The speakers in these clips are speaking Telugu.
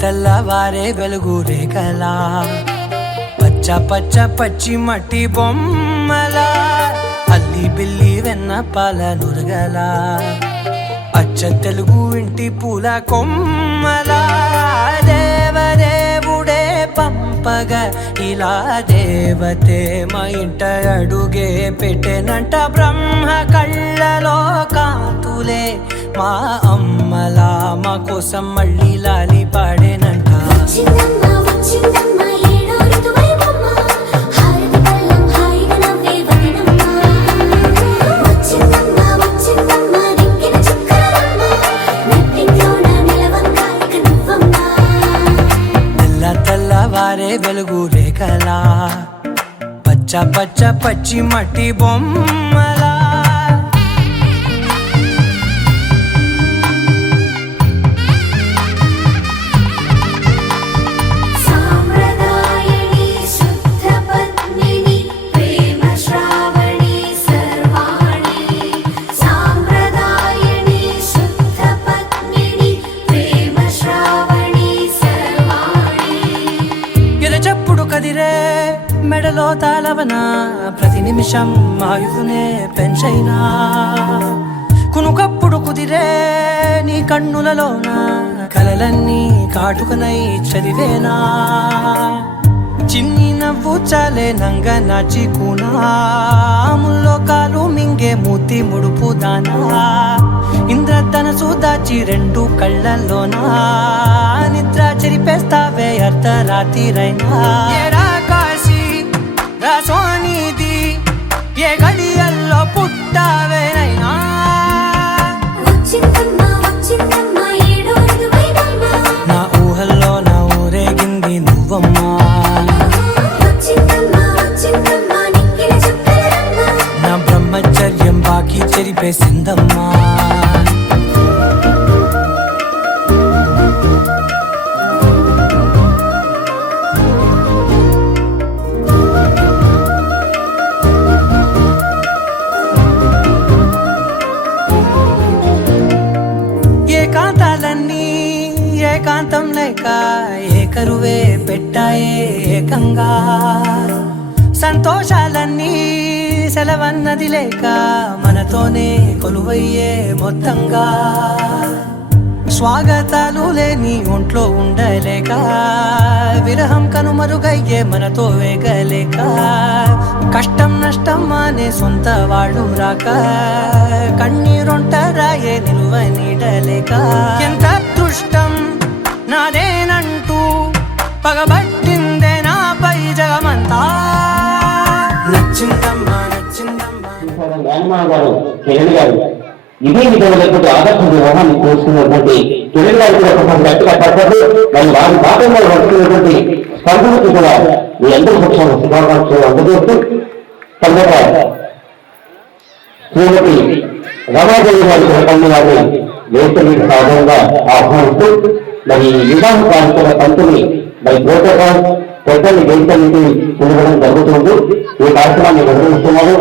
తెల్లవారే వెలుగు రేఖలా పచ్చ పచ్చ పచ్చి మట్టి బొమ్మలా అల్లి బిల్లి వెన్న పాల నురగలా అచ్చ తెలుగు ఇంటి పూల కొమ్మలా దేవదేవుడే పంపగా ఇలా దేవతే మా ఇంట అడుగే పెట్టెనంట బ్రహ్మ కళ్ళలో కాంతులే మా అమ్మలా మా కోసం మళ్ళీ లాలి పాడేనంట. తెల్లవారే వెలుగు రేఖలా పచ్చ పచ్చ పచ్చి మట్టి బొమ్మలా కదిరే మెడలో తాళవన ప్రతి నిమిషం ఆయుధునే పెంచైనా కునుకప్పుడు కుదిరే నీ కన్నులలోన కలలన్నీ కాటుకనై చదివేనా చిన్ని నవ్వు చాలే నంగ నాచి కూనాముల్లో కాలు మింగే మూతి ముడుపు దానా ఇంద్రధనసు దాచి రెండు కళ్ళల్లోనా నిద్ర చెరిపేస్తావే అర్ధరాత్రిరైనా కాశీ రాసోనిది ఏ గడియల్లో పుట్టావేనైనా నా ఊహల్లో నా ఊరేగింది నువ్వమ్మా నా బ్రహ్మచర్యం బాకీ చెరిపేసిందమ్మా. ఏకాంతాలన్నీ ఏకాంతం లేక ఏకరువే పెట్టాయే ఏకంగా సంతోషాలన్నీ సెలవన్నది లేక మనతోనే కొలువయ్యే మొత్తంగా స్వాగతాలు లేని ఒంట్లో ఉండలేక విరహం కనుమరుగయ్యే మనతో వేగలేక కష్టం నష్టం అనే సొంత వాడు రాక కన్నీరొంటరాయే నిలువ నీడలేక ఎంత అదృష్టం నాదేనంటూ పగబట్టిందే నాపై జగమంతా నచ్చిందమ్మా నచ్చిందమ్మా గారు కిరణ్ గారు ఇదే విధమైనటువంటి ఆదర్శ వివాహాన్ని కోరుతున్నటువంటి కిరణ్ గారు కూడా కొంచెం గట్టిగా పడతారు. మరి వారి పాఠంలో వస్తున్నటువంటి స్పందనకు కూడా మీ అందరి పక్షాన్ని శుభాకాంక్షలు అందజేస్తూ తర్వాత శ్రీమతి రమాదేవి గారి పల్లి వారిని వేసవి సాధనంగా ఆహ్వానిస్తూ మరి వివాహ కార్యక్రమ పంతుని మరి ప్రోటోకాల్ పెద్దల్ని వేసవికి తిరగడం జరుగుతుంది. ఈ కార్యక్రమాన్ని నిర్వహిస్తున్నారు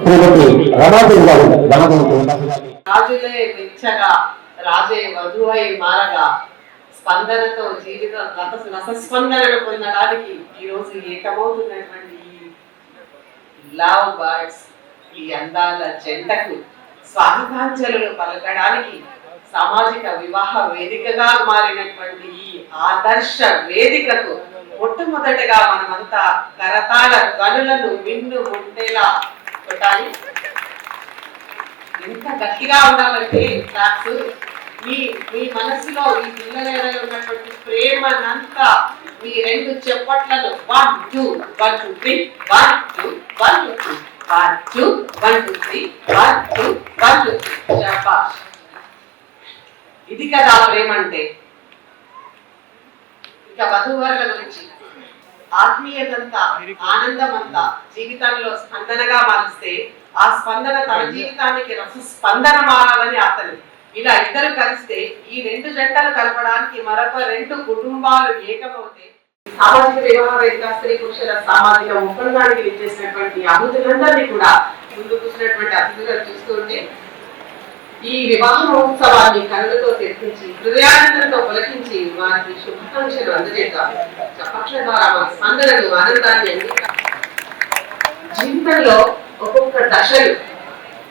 శ్రీమతి రమాదేవి గారు. రాజులే మెచ్చగా రాజే వధువై మారగా స్పందనతో జీవితం రసస్పందనను పొందడానికి ఈరోజు ఏకమవుతున్నటువంటి లవ్ బర్డ్స్ ఈ అందాల జంటకు స్వాగతాంజలులు పలకడానికి సామాజిక వివాహ వేదికగా మారినటువంటి ఈ ఆదర్శ వేదికకు మొట్టమొదటగా మనమంతా కరతాళ ధ్వనులను విన్ను ముందేలా కొట్టాలి. ఎంత గట్టిగా ఉండాలంటే క్లాస్ మీ మనసులో ఈ పిల్లల ఉన్నటువంటి ప్రేమనంతా మీ రెండు చెప్పట్లను 1 2 1 2 3 1 2 1 2 1 2 1 2 3 1 2 1 2 శభాష్. ఇది కదా ప్రేమ అంటే. ఇక వధూవరుల గురించి ఆత్మీయతంతా ఆనందమంతా జీవితంలో స్పందనగా మారిస్తే ఆ స్పందన తన జీవితానికి రసస్పందన మారాలని అతను ఇలా ఇద్దరు కలిస్తే ఈ రెండు జంటలు కలపడానికి మరొక రెండు కుటుంబాలు ఏకమవుతే సామాజిక వివాహ వేదిక స్త్రీ పురుషుల సామాజిక ఒప్పందానికి విచ్చేసినటువంటి అతిథులందరినీ కూడా ముందు కూర్చున్నటువంటి అతిథులను చూస్తూ ఉంటే ఈ వివాహ మహోత్సవాన్ని కళ్ళతో తెప్పించి హృదయానందంతో పులకించి వారికి శుభాకాంక్షలు అందజేత చప్పట్ల ద్వారా మా స్పందనలు ఆనందాన్ని జీవితంలో ఒక్కొక్క దశలు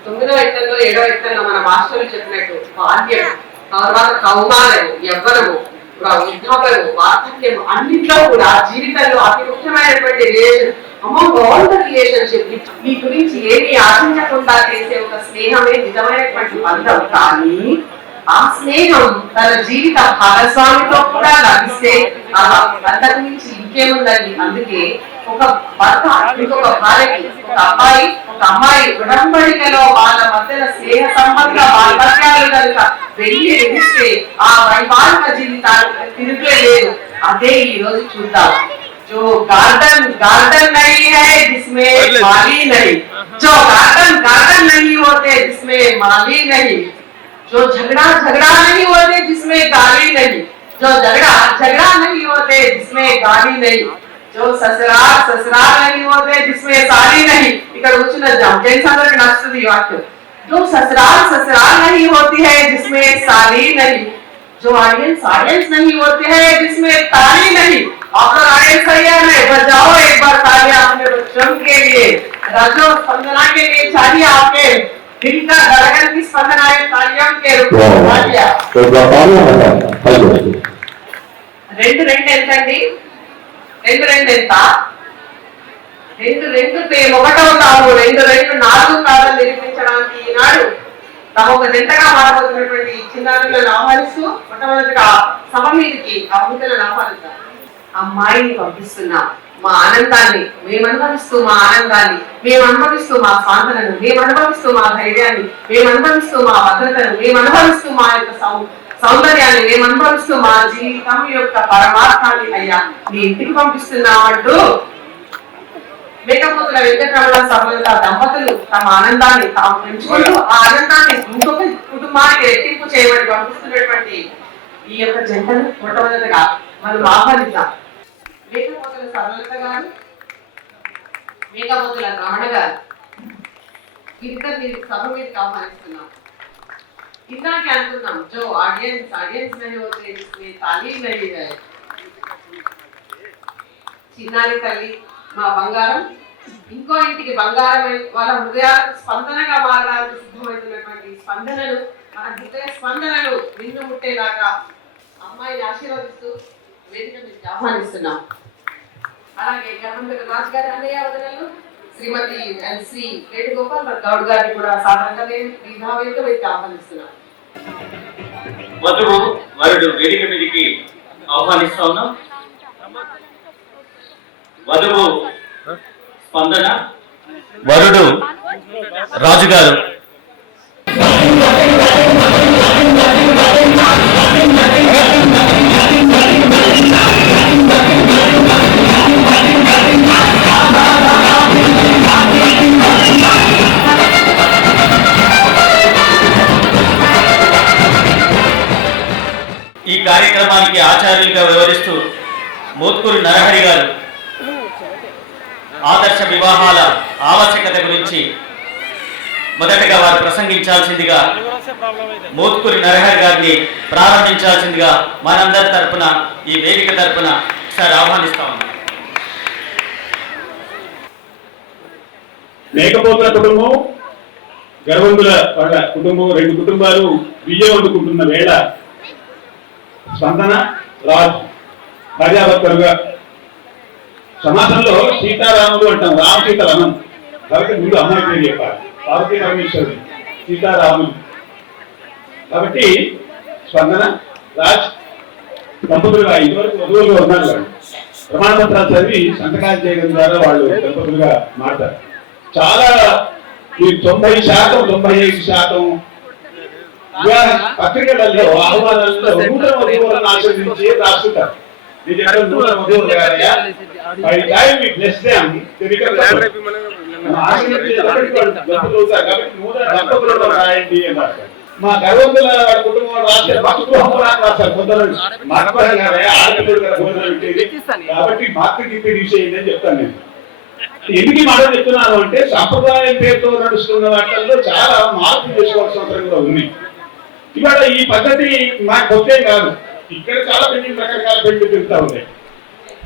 9వ ఎక్కల్లో 7వ ఎక్కల్లో మన మాస్టర్లు చెప్పినట్టు బాల్యం, తర్వాత కౌమారము, యవ్వనము, వృద్ధాపము, వార్ధక్యము అన్నిట్లో కూడా జీవితంలో అతి ముఖ్యమైనటువంటి relation amount all the relationship మీ గురించి ఏమి ఆశించకుండా చేసే ఒక స్నేహమే నిజమైనటువంటి బంధం. కానీ ఆ స్నేహం తన జీవిత భాగస్వామితో కూడా లభిస్తే అంతకు మించి ఇంకేముందండి. అందుకే ఒక భర్త ఇంకొక భార్యకి, ఒక అబ్బాయి ఒక అమ్మాయి ఉడంబడికలో వాళ్ళ మధ్యన స్నేహ సంబంధ బాల్యాలు కనుక వెళ్ళి ఎదిస్తే ఆ వైవాహిక జీవితానికి తిరిగే లేదు. అదే ఈ రోజు చూద్దాం. जो गार्डन गार्डन नहीं है जिसमें माली नहीं, जो गार्डन नहीं होते जिसमें माली नहीं, जो झगड़ा नहीं होते जिसमें गाली नहीं, जो झगड़ा नहीं होते जिसमें गाली नहीं, जो ससुराल नहीं होते जिसमें साली नहीं. ఇక్కడ కూర్చున్న జెంట్స్ అందరికి నచ్చుతుంది ఈ వాక్యం. जो ससुराल नहीं होती है जिसमें साली नहीं, जो ऑडियंस नहीं होते हैं जिसमें ताली नहीं. आपका ऑडियंस तैयार है, बजाओ एक बार तालियां अपने बच्चों के लिए. राजो स्पंदना के लिए चाहिए आपके दिल का धड़कन की स्पंदनाएं तालियों के रूप में तालियां. రెండు ఎంతండి? రెండు ఎంత? రెండు ఒకటవుతాము. రెండు 4 కాదని నిరూపించడానికి ఈనాడు తమ ఒక జంటగా మారబోతున్నటువంటి చిన్నారులను ఆహ్వానిస్తూ మొట్టమొదటిగా సభ మీదకి ఆ అమ్మికలను ఆహ్వానిస్తాం. అమ్మాయిని పంపిస్తున్నాం. మా ఆనందాన్ని మేము అనుభవిస్తూ, మా ఆనందాన్ని మేము అనుభవిస్తూ, మా స్వాతంత్రాన్ని మేము అనుభవిస్తూ, మా ధైర్యాన్ని మేము అనుభవిస్తూ, మా భద్రతను మేము అనుభవిస్తూ, మా యొక్క సౌందర్యాన్ని మేము అనుభవిస్తూ, మా జీవితం యొక్క పరమార్థాన్ని అయ్యా మీ ఇంటికి పంపిస్తున్నామంటూ మేకపోతుల వెంకటరమణ సభ్యుల దంపతులు తమ ఆనందాన్ని తాము పెంచుకుంటూ ఆ ఆనందాన్ని ఇంకొక కుటుంబానికి రెట్టింపు చేయబడి పంపిస్తున్నటువంటి ఈ యొక్క జంటను మొట్టమొదటిగా మనం ఆహ్వానిద్దాం. మేకపోతుల సరళత గారు, మేకపోతుల రమణ గారు ఇద్దరు సభ మీదకి ఆహ్వానిస్తున్నాం. ఇందాకే అనుకున్నాం జో ఆడియన్స్ नहीं होते जिसमें ताली नहीं है. చిన్నారి తల్లి మా బంగారం ఇంకో ఇంటికి బంగారం వాళ్ళ హృదయాలకు స్పందనగా మారడానికి సిద్ధమవుతున్నటువంటి స్పందనలు, మన హృదయ స్పందనలు నిన్ను ముట్టేదాకా అమ్మాయిని ఆశీర్వదిస్తూ వేదిక మీద ఆహ్వానిస్తున్నాం. అలాగే గవర్నమెంట్ రాజ్ గారి అన్నయ్య వదనలు శ్రీమతి ఎల్సి వేణుగోపాల్ గౌడ్ గారిని కూడా సాధారణంగా వేదిక మీద ఆహ్వానిస్తున్నాం. వధువు వరుడు వేదిక మీదకి ఆహ్వానిస్తా ఉన్నాం. వధువు స్పందన, వరుడు రాజుగారు. ఈ కార్యక్రమానికి ఆచార్యులుగా వ్యవహరిస్తూ మోత్కూరు నరహరి గారు ఆదర్శ వివాహాల ఆవశ్యకత గురించి మొదటగా వారు ప్రసంగించాల్సిందిగా మోత్కూరి నరహరి గారిని ప్రారంభించాల్సిందిగా మనందరి తరపున ఈ వేదిక తరపున సార్ ఆహ్వానిస్తా ఉన్నాం. మేకపోతుల కుటుంబం, గర్వంతుల వాళ్ళ కుటుంబం, 2 కుటుంబాలు విజయం అందుకుంటున్న వేళ స్పందన రాజు భార్యాభర్తలుగా సమాజంలో సీతారాములు అంటాం, రామ సీతలు అనం కాబట్టి ముందు అమ్మాయి పేరు చెప్పాలి. పార్వతీ పరమేశ్వరుడు సీతారాములు కాబట్టి స్పందన రాజ్ దంపతులుగా ఇదివరకు వధువులుగా ఉన్నారు. వాళ్ళు ప్రమాణ పత్రాలు చదివి సంతకాలు చేయడం ద్వారా వాళ్ళు దంపతులుగా మారుతారు. చాలా 90% 95% పత్రికలలో ఆహ్వానాలలో నూతన వధువులను ఆశ్రయించి రాస్తుంటారు. నూతన వధువులు రాయండి అన్నారు. మా గర్వంతుల కుటుంబం రాస్తే రాస్తారు కొందరు కాబట్టి మాతృగీత తీసేయండి అని చెప్తాను నేను. ఎందుకు మాట చెప్తున్నాను అంటే సంప్రదాయం పేరుతో నడుస్తున్న వాటిల్లో చాలా మార్పులు చేసుకోవాల్సిన అవసరం కూడా ఉంది. ఇవాళ ఈ పద్ధతి మాకు కొత్త కాదు, ఇక్కడ చాలా పెళ్లి రకరకాల పెళ్లి జరుగుతూ ఉన్నాయి.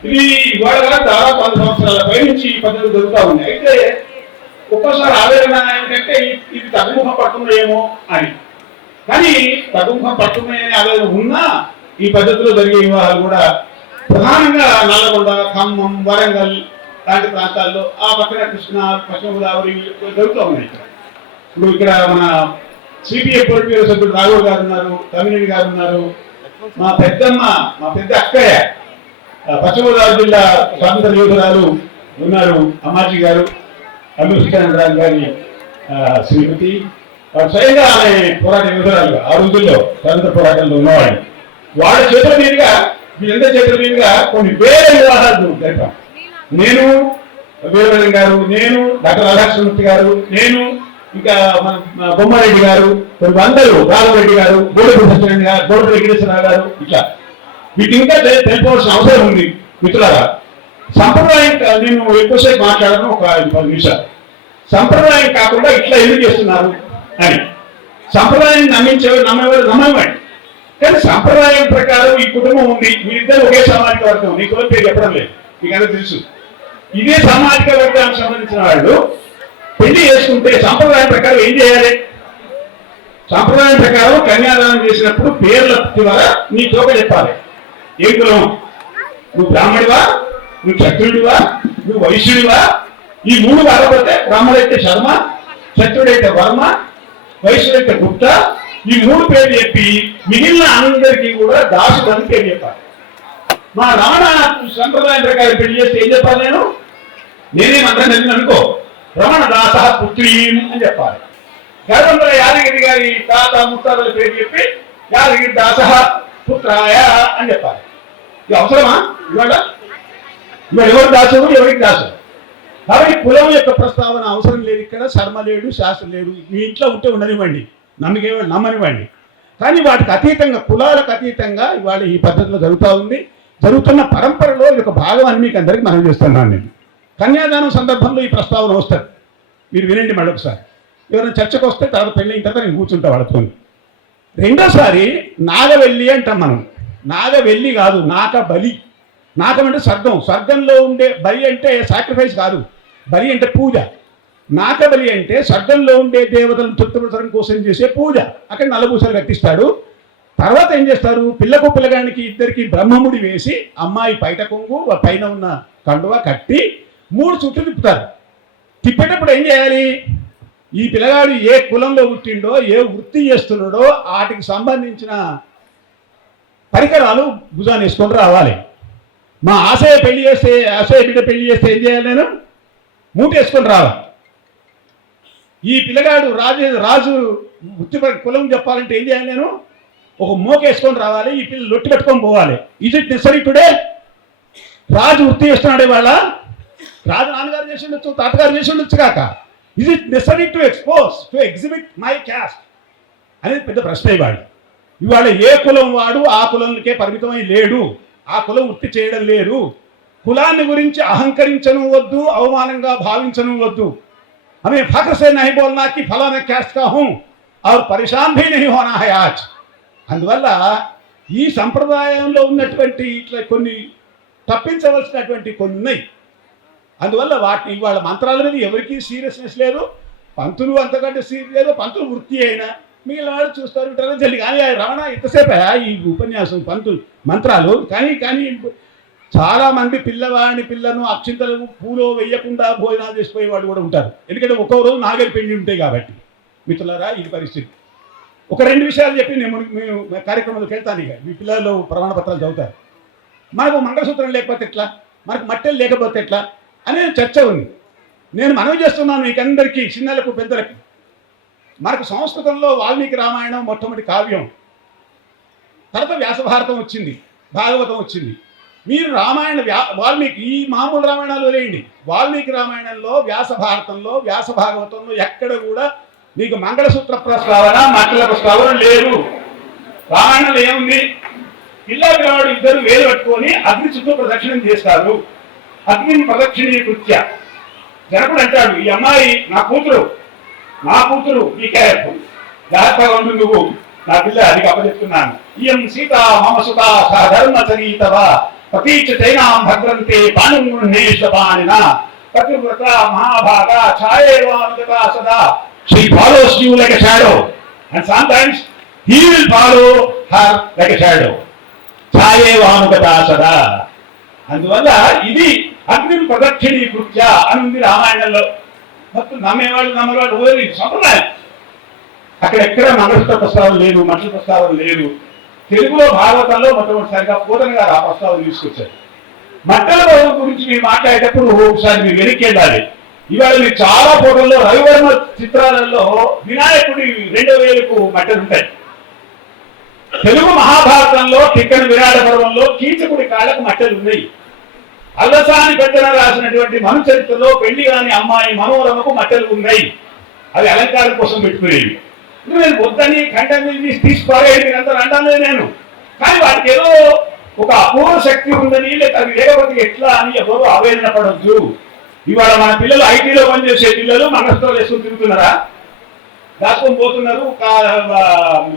ఇది ఇవాళ దాదాపు 100 సంవత్సరాల పై నుంచి ఈ పద్ధతి జరుగుతూ ఉంది. అయితే ఒక్కోసారి ఆవేదన ఏంటంటే ఇది తగ్గుముఖం పడుతుందేమో అని. కానీ తగ్గుముఖం పడుతున్నాయనే ఆవేదన ఉన్నా ఈ పద్ధతిలో జరిగే వివాహాలు కూడా ప్రధానంగా నల్లగొండ, ఖమ్మం, వరంగల్ లాంటి ప్రాంతాల్లో, ఆ పక్కన కృష్ణ, పశ్చిమ గోదావరి జరుగుతూ ఉన్నాయి. ఇప్పుడు ఇక్కడ మన సిపిఐ పొలిట్ బ్యూరో సభ్యుడు రాఘవ్ గారు ఉన్నారు, తమిళి గారు ఉన్నారు, మా పెద్దమ్మ, మా పెద్ద అక్కయ్య పశ్చిమ గోదావరి జిల్లా స్వాతంత్ర యోధురాలు ఉన్నారు, అమ్మాజీ గారు, అభివృష్టానందరాజు గారి శ్రీమతి. స్వయంగా ఆమె పోరాట యోధురాలు ఆ రోజుల్లో స్వాతంత్ర పోరాటంలో ఉన్నవాళ్ళు. వాళ్ళ చేతుల మీదుగా, వీళ్ళందరి చేతుల మీదుగా కొన్ని వేల వివాహాలు జరిపాం. నేను, వీరభద్రం గారు, నేను, డాక్టర్ రాధాకృష్ణమూర్తి గారు, నేను, ఇంకా మన బొమ్మారెడ్డి గారు, కొన్ని వందలు, రాఘవరెడ్డి గారు, గోడపల్లి సత్యనారాయణ గారు, గోడపల్లి వెంకటేశ్వరరావు గారు, ఇట్లా వీటి ఇంకా తెలుసుకోవాల్సిన అవసరం ఉంది మిత్రులారా. సంప్రదాయం నేను ఎక్కువసేపు మాట్లాడను, ఒక 10 నిమిషాలు. సంప్రదాయం కాకుండా ఇట్లా ఎందుకు చేస్తున్నారు అని. సంప్రదాయం నమ్మేవారు నమ్మేవాడి, కానీ సంప్రదాయం ప్రకారం ఈ కుటుంబం ఉంది, మీరిద్దరు ఒకే సామాజిక వర్గం, నీ కులం పేరు చెప్పడం లేదు, మీకు అందరూ తెలుసు. ఇదే సామాజిక వర్గానికి సంబంధించిన వాళ్ళు పెళ్లి చేసుకుంటే సంప్రదాయం ప్రకారం ఏం చేయాలి? సంప్రదాయం ప్రకారం కన్యాదానం చేసినప్పుడు పేర్ల ద్వారా నీ తోక చెప్పాలి. ఏం కులం? నువ్వు బ్రాహ్మడివా, నువ్వు క్షత్రుడివా, నువ్వు వైశ్యుడివా? ఈ 3 కాకపోతే బ్రాహ్మడైతే శర్మ, క్షత్రుడైతే వర్మ, వైశ్యుడైతే గుప్త, ఈ 3 పేర్లు చెప్పి మిగిలిన అందరికీ కూడా దాసుడు అని పేరు చెప్పాలి. మా రమణ సంప్రదాయం ప్రకారం పెళ్లి చేస్తే ఏం చెప్పాలి? నేనేమంటాను అనుకో, రమణ దాస పుత్రి అని చెప్పాలి. గర్భంలో యాదగిరి గారి తాత ముత్తాతల పేరు చెప్పి యాదగిరి దాస పుత్రాయ అని చెప్పాలి. ఇది అవసరమా? ఇవాళ ఎవరు దాసుడు, ఎవరికి దాసుడు? కాబట్టి కులం యొక్క ప్రస్తావన అవసరం లేదు ఇక్కడ. శర్మ లేడు, శాస్త్రం లేడు. మీ ఇంట్లో ఉంటే ఉండనివ్వండి, నమ్మనివ్వండి. కానీ వాటికి అతీతంగా, కులాలకు అతీతంగా ఇవాళ ఈ పద్ధతిలో జరుగుతూ ఉంది. జరుగుతున్న పరంపరలో ఇది ఒక భాగం అని మీకు అందరికీ మనం చేస్తున్నాను. నేను కన్యాదానం సందర్భంలో ఈ ప్రస్తావన వస్తుంది, మీరు వినండి మళ్ళొకసారి. ఎవరైనా చర్చకు వస్తే తర్వాత పెళ్ళి అయిన తర్వాత నేను కూర్చుంటా వాళ్ళతో. రెండోసారి నాగవెల్లి అంటాం మనం. నాగవెల్లి కాదు, నాగబలి. నాగం అంటే స్వర్గం, స్వర్గంలో ఉండే బలి అంటే సాక్రిఫైస్ కాదు, బలి అంటే పూజ. నాగబలి అంటే స్వర్గంలో ఉండే దేవతలను తృప్తిపరచడం కోసం చేసే పూజ. అక్కడ నల్లబూసలు కట్టిస్తాడు. తర్వాత ఏం చేస్తారు? పిల్లగానికి ఇద్దరికి బ్రహ్మముడి వేసి అమ్మాయి పైట కొంగు పైన ఉన్న కండువ కట్టి 3 చుట్లు తిప్పుతారు. తిప్పేటప్పుడు ఏం చేయాలి? ఈ పిల్లగాడు ఏ కులంలో పుట్టిండో, ఏ వృత్తి చేస్తున్నాడో వాటికి సంబంధించిన పరికరాలు భుజాన్ని వేసుకొని రావాలి. మా ఆశయ బిడ్డ పెళ్లి చేస్తే ఏం చేయాలి? నేను మూట వేసుకొని రావాలి. ఈ పిల్లగాడు రాజు వృత్తి కులం చెప్పాలంటే ఏం చేయాలి? నేను ఒక మోకేసుకొని రావాలి. ఈ పిల్లలు లొట్టి పెట్టుకొని పోవాలి. Is it necessary today? Raju వృత్తి చేస్తున్నాడు ఇవాళ. రాజు నాన్నగారు చేసి ఉండొచ్చు, తాతగారు చేసి ఉండొచ్చు కాక. Is it necessary to exhibit my caste అనేది పెద్ద ప్రశ్న. ఇవాళ ఏ కులం వాడు ఆ కులంకే పరిమితమై లేడు, ఆ కులం వృత్తి చేయడం లేదు. కులాన్ని గురించి అహంకరించను వద్దు, అవమానంగా భావించను వద్దు. हमें फख्र से नहीं बोलना कि फलाना कैस्ट का हूं और परेशान भी नहीं होना है आज. అందువల్ల ఈ సంప్రదాయంలో ఉన్నటువంటి ఇట్లా కొన్ని తప్పించవలసినటువంటి కొన్ని ఉన్నాయి. అందువల్ల వాటిని ఇవాళ మంత్రాల మీద ఎవరికీ సీరియస్నెస్ లేదు. పంతులు అంతకంటే సీరియస్ లేదు. పంతులు వృత్తి అయినా మిగిలిన వాళ్ళు చూస్తారు ఉంటారు జల్లి. కానీ రమణ ఇంతసేపే ఈ ఉపన్యాసం పంతులు మంత్రాలు. కానీ చాలామంది పిల్లను అక్షింతలు పూలో వేయకుండా భోజనాలు చేసిపోయేవాళ్ళు కూడా ఉంటారు. ఎందుకంటే ఒక్కో రోజు నాగలి పెళ్లి ఉంటాయి కాబట్టి. మిత్రులారా, ఇది పరిస్థితి. ఒక 2 విషయాలు చెప్పి మేము కార్యక్రమంలోకి వెళ్తాను. ఇక మీ పిల్లలు ప్రమాణ పత్రాలు చదువుతారు. మనకు మంగళసూత్రం లేకపోతే ఎట్లా, మనకు మట్టెలు లేకపోతే ఎట్లా అనే చర్చ ఉంది. నేను మనవి చేస్తున్నాను మీకందరికీ, చిన్నలకు పెద్దలకు. మనకు సంస్కృతంలో వాల్మీకి రామాయణం మొట్టమొదటి కావ్యం, తర్వాత వ్యాసభారతం వచ్చింది, భాగవతం వచ్చింది. మీరు వాల్మీకి ఈ మామూలు రామాయణాలు వదిలేయండి. వాల్మీకి రామాయణంలో, వ్యాస భారతంలో, వ్యాస భాగవతంలో ఎక్కడ కూడా మీకు మంగళసూత్ర ప్రస్తావన, మట్టల ప్రస్తావన లేదు. రామాయణంలో ఏముంది? పిల్లవాడు ఇద్దరు వేలు పట్టుకొని అగ్ని చుట్టూ ప్రదక్షిణం చేస్తారు. అగ్నిని ప్రదక్షిణీకృత్య జనకుడు అంటాడు, ఈ అమ్మాయి నా కూతురు ఈ క్యారెక్టర్ జాగ్రత్తగా ఉండు నువ్వు, నా పిల్ల అది అప్పచెప్తున్నాను. ఇయం సీత మమ సుత సధర్మచరీతవ ప్రతీచ చైనాం భద్రంతే పాణినేషపాణిన పతివ్రత మహాభాగ ఛాయేవానుగత సదా. She follows you like a shadow and sometimes he will follow her like a shadow. ఛాయేవానుగత సదా. అందువల్ల ఇది అగ్ని ప్రదక్షిణీ కృత్య అని ఉంది రామాయణంలో. మొత్తం నమ్మేవాళ్ళు ఓరి సంప్రదాయం. అక్కడెక్కడ మనసుల ప్రస్తావన లేదు, మనుషుల ప్రస్తావన లేదు. తెలుగులో భాగవతంలో మొట్టమొదటిసారిగా పూతన గారు ఆ ప్రస్తావన తీసుకొచ్చారు. మట్టల బాబు గురించి మీరు మాట్లాడేటప్పుడు ఒకసారి మీరు వెనక్కి వెళ్ళాలి. ఇవాళ మీరు చాలా ఫోటోల్లో రవివర్మ చిత్రాలలో వినాయకుడి 2000కు మట్టలు ఉంటాయి. తెలుగు మహాభారతంలో టిక్కన విరాట పర్వంలో కీచకుడి కాళ్ళకు మట్టలు ఉన్నాయి. అల్లసాని పెద్దన రాసినటువంటి మను చరిత్రలో పెళ్లి కాని అమ్మాయి మనోరమకు మట్టలు ఉన్నాయి. అవి అలంకారం కోసం పెట్టుకునేవి. నేను వద్దని కంఠం తీసి పారేది అంతా అంటాను నేను. కానీ వాటికి ఏదో ఒక అపూర్వ శక్తి ఉందని, లేక అవి లేకపోతే ఎట్లా అని ఎవరు ఆవేదన పడవచ్చు. ఇవాళ మన పిల్లలు ఐటీలో పనిచేసే పిల్లలు మనసుతో వేసుకుని తిరుగుతున్నారా? దాచుకొని పోతున్నారు,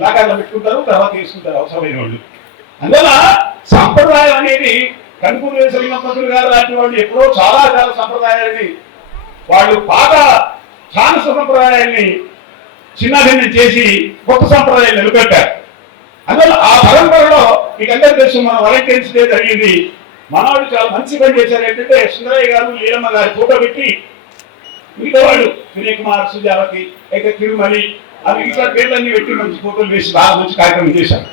లాగాల్లో పెట్టుకుంటారు, తర్వాత తీసుకుంటారు అవసరమైన వాళ్ళు. అందువల్ల సంప్రదాయం అనేది కనుపూరు వేసలింగపతులు గారు లాంటి వాళ్ళు ఎప్పుడో చాలా సంప్రదాయాలని వాళ్ళు పాత ఛానస సంప్రదాయాన్ని చిన్నాభిన్నం చేసి కొత్త సంప్రదాయాలు నిలబెట్టారు. అందువల్ల ఆ పరంపరలో మీకు అందరికీ తెలుసు, మన వాలంటీర్స్ డే జరిగింది. మనవాళ్ళు చాలా మంచి పని చేశారు. ఏంటంటే సుందరయ్య గారు, లీలమ్మ గారి ఫోటో పెట్టి మిగతా వాళ్ళు వినయ్ కుమార్, సుజావతి, అయితే తిరుమలి అవి ఇట్లా పేర్లన్నీ పెట్టి మంచి ఫోటోలు వేసి బాగా మంచి కార్యక్రమం చేశారు.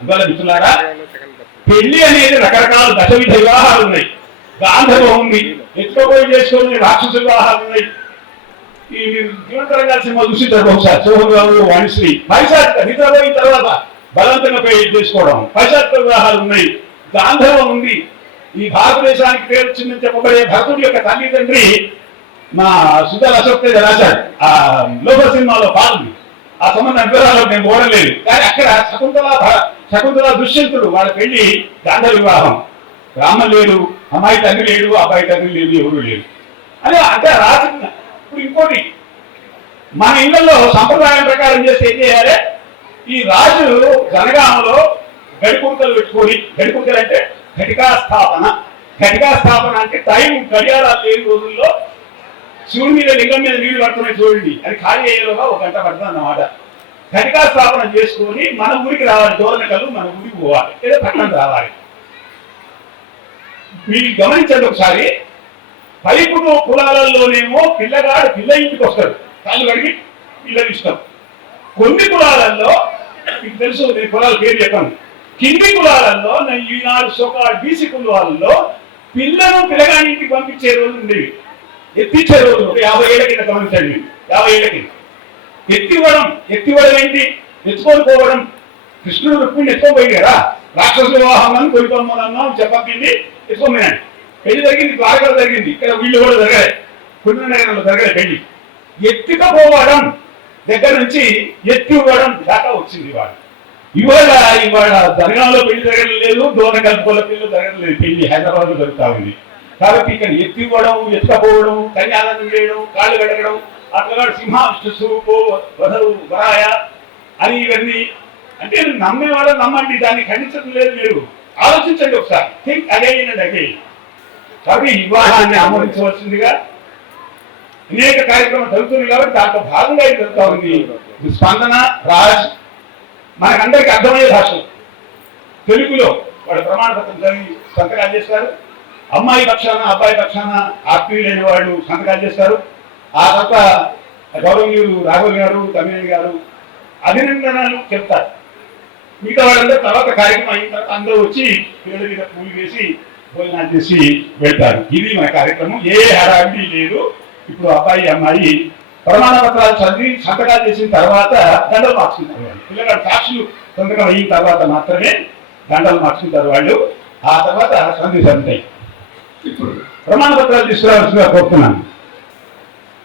అందువల్ల మిత్రులారా, పెళ్లి అనేది రకరకాల దశవిధ వివాహాలు ఉన్నాయి. గాంధర్వం ఉంది, ఎత్తుకోపోయి చేసుకుని రాక్షస వివాహాలు ఉన్నాయి. ఈ జీవనతరంగా సినిమా చూసింటారు బహుశా, సోహరావు, వాణిశ్రీ. పైశాచిక నిద్రపోయిన తర్వాత బలవంతంగా పెళ్లి చేసుకోవడం, పైశాచిక వివాహాలు ఉన్నాయి. గాంధర్వం ఉంది. ఈ భారతదేశానికి పేరు వచ్చిందని చెప్పబడే భరతుడి యొక్క తల్లిదండ్రి మా సుధాల్ అశోక్ తేజ రాశాడు ఆ లోక సినిమాలో పాల్గొని. ఆ సంబంధ వివరాలకు నేను ఓడలేదు. కానీ అక్కడ శకుంతల దుష్యంతుడు వాళ్ళ పెళ్లి గాంధర్వ వివాహం. రామ లేడు, అమ్మాయి తండ్రి లేడు, అబ్బాయి తండ్రి లేదు, ఎవరు లేడు అని అంటే రాజు. ఇప్పుడు ఇంకోటి, మన ఇళ్లలో సంప్రదాయం ప్రకారం చేస్తే ఏం చేయాలి? ఈ రాజు జనగామలో గడికుర్తలు పెట్టుకొని, గడికుర్తలు అంటే ఘటికా స్థాపన అంటే టైం గడియారాలు లేని రోజుల్లో శివుడి మీద లింగం మీద నీళ్లు పడుతున్నాయి చూడండి, అది ఖాళీ అయ్యేలోగా 1 గంట పడుతుంది అన్నమాట. ఘటికా స్థాపన చేసుకొని మన ఊరికి రావాలి, దూరణకలు మన ఊరికి పోవాలి, లేదా పట్టణం రావాలి. మీరు గమనించండి ఒకసారి, పైపుడు కులాలలోనేమో పిల్లగాడు పిల్ల ఇంటికి వస్తాడు, కాళ్ళు కడిగి పిల్లలు ఇష్టం. కొన్ని కులాలలో మీకు తెలుసు, నేను కులాల పేరు చెప్పాను. కింది కులాలలో ఈనాడు సోకాల్ బీసీ కులాలలో పిల్లను పిల్లగాని ఇంటికి పంపించే రోజులు ఉండేవి, ఎత్తిచ్చే రోజులు. 50 ఏళ్ల కింద గమనించండి, 50 ఏళ్ల కింద. ఎత్తివ్వడం ఏంటి? ఎత్తుకోకపోవడం. కృష్ణుడు రుక్మిణి ఎత్తుకోపోయింది కదా, రాక్షస వివాహం అని కొడుకోమన్నాం చెప్పండి, ఎత్తుకోపోయినాడు. పెళ్లి జరిగింది, ద్వారకలో జరిగింది, ఇక్కడ వీళ్ళు కూడా జరగాలి, పుణ్యనగరంలో జరగాలి పెళ్లి. ఎత్తుకపోవడం దగ్గర నుంచి ఎత్తివ్వడం దాకా వచ్చింది. ఇవాళ జనగాంలో పెళ్లి జరగడం లేదు, దూరగల్పల పెళ్లి జరగడం లేదు, పెళ్లి హైదరాబాద్ లో జరుగుతా ఉంది. కాబట్టి ఇక్కడ ఎత్తివ్వడం, ఎత్తుకపోవడం, కన్యాదానం చేయడం, కాళ్ళు కడగడం, అట్లా సింహాష్టస్వరూపో వధరు వరాయ అని ఇవన్నీ అంటే నమ్మేవాళ్ళ నమ్మండి, దాన్ని ఖండించడం లేదు. మీరు ఆలోచించండి ఒకసారి, థింక్ అగైన్ అండ్ అగైన్. కాబట్టి వివాహాన్ని ఆమోదించవలసిందిగా అనేక కార్యక్రమాలు జరుగుతుంది. కాబట్టి దాంట్లో భాగంగా ఇది జరుగుతూ ఉంది. స్పందన రాజ్ మనకందరికీ అర్థమయ్యే భాష తెలుగులో వాడు ప్రమాణ పత్రం చదివి సంతకాలు చేస్తారు. అమ్మాయి పక్షాన అబ్బాయి పక్షాన ఆత్మీయులైన వాళ్ళు సంతకాలు చేస్తారు. ఆ తర్వాత గౌరవనీయులు రాఘవ్ గారు, తమిళ గారు అభినందనలు చెప్తారు. మిగతా వాళ్ళందరూ తర్వాత కార్యక్రమం అయిన తర్వాత అందరూ వచ్చి పిల్లల మీద పూలు వేసి భోజనాలు చేసి వెళ్తారు. ఇది మన కార్యక్రమం. ఏ హడావిడి లేదు. ఇప్పుడు అబ్బాయి అమ్మాయి ప్రమాణ పత్రాలు చదివి సంతకాలు చేసిన తర్వాత దండలు మార్చుకుంటారు. పిల్లగాడు సాక్షులు సంతకం అయిన తర్వాత మాత్రమే దండలు మార్చుకుంటారు వాళ్ళు. ఆ తర్వాత సందేశాలు ఉంటాయి. ఇప్పుడు ప్రమాణ పత్రాలు తీసుకురావాల్సిందిగా కోరుతున్నాను.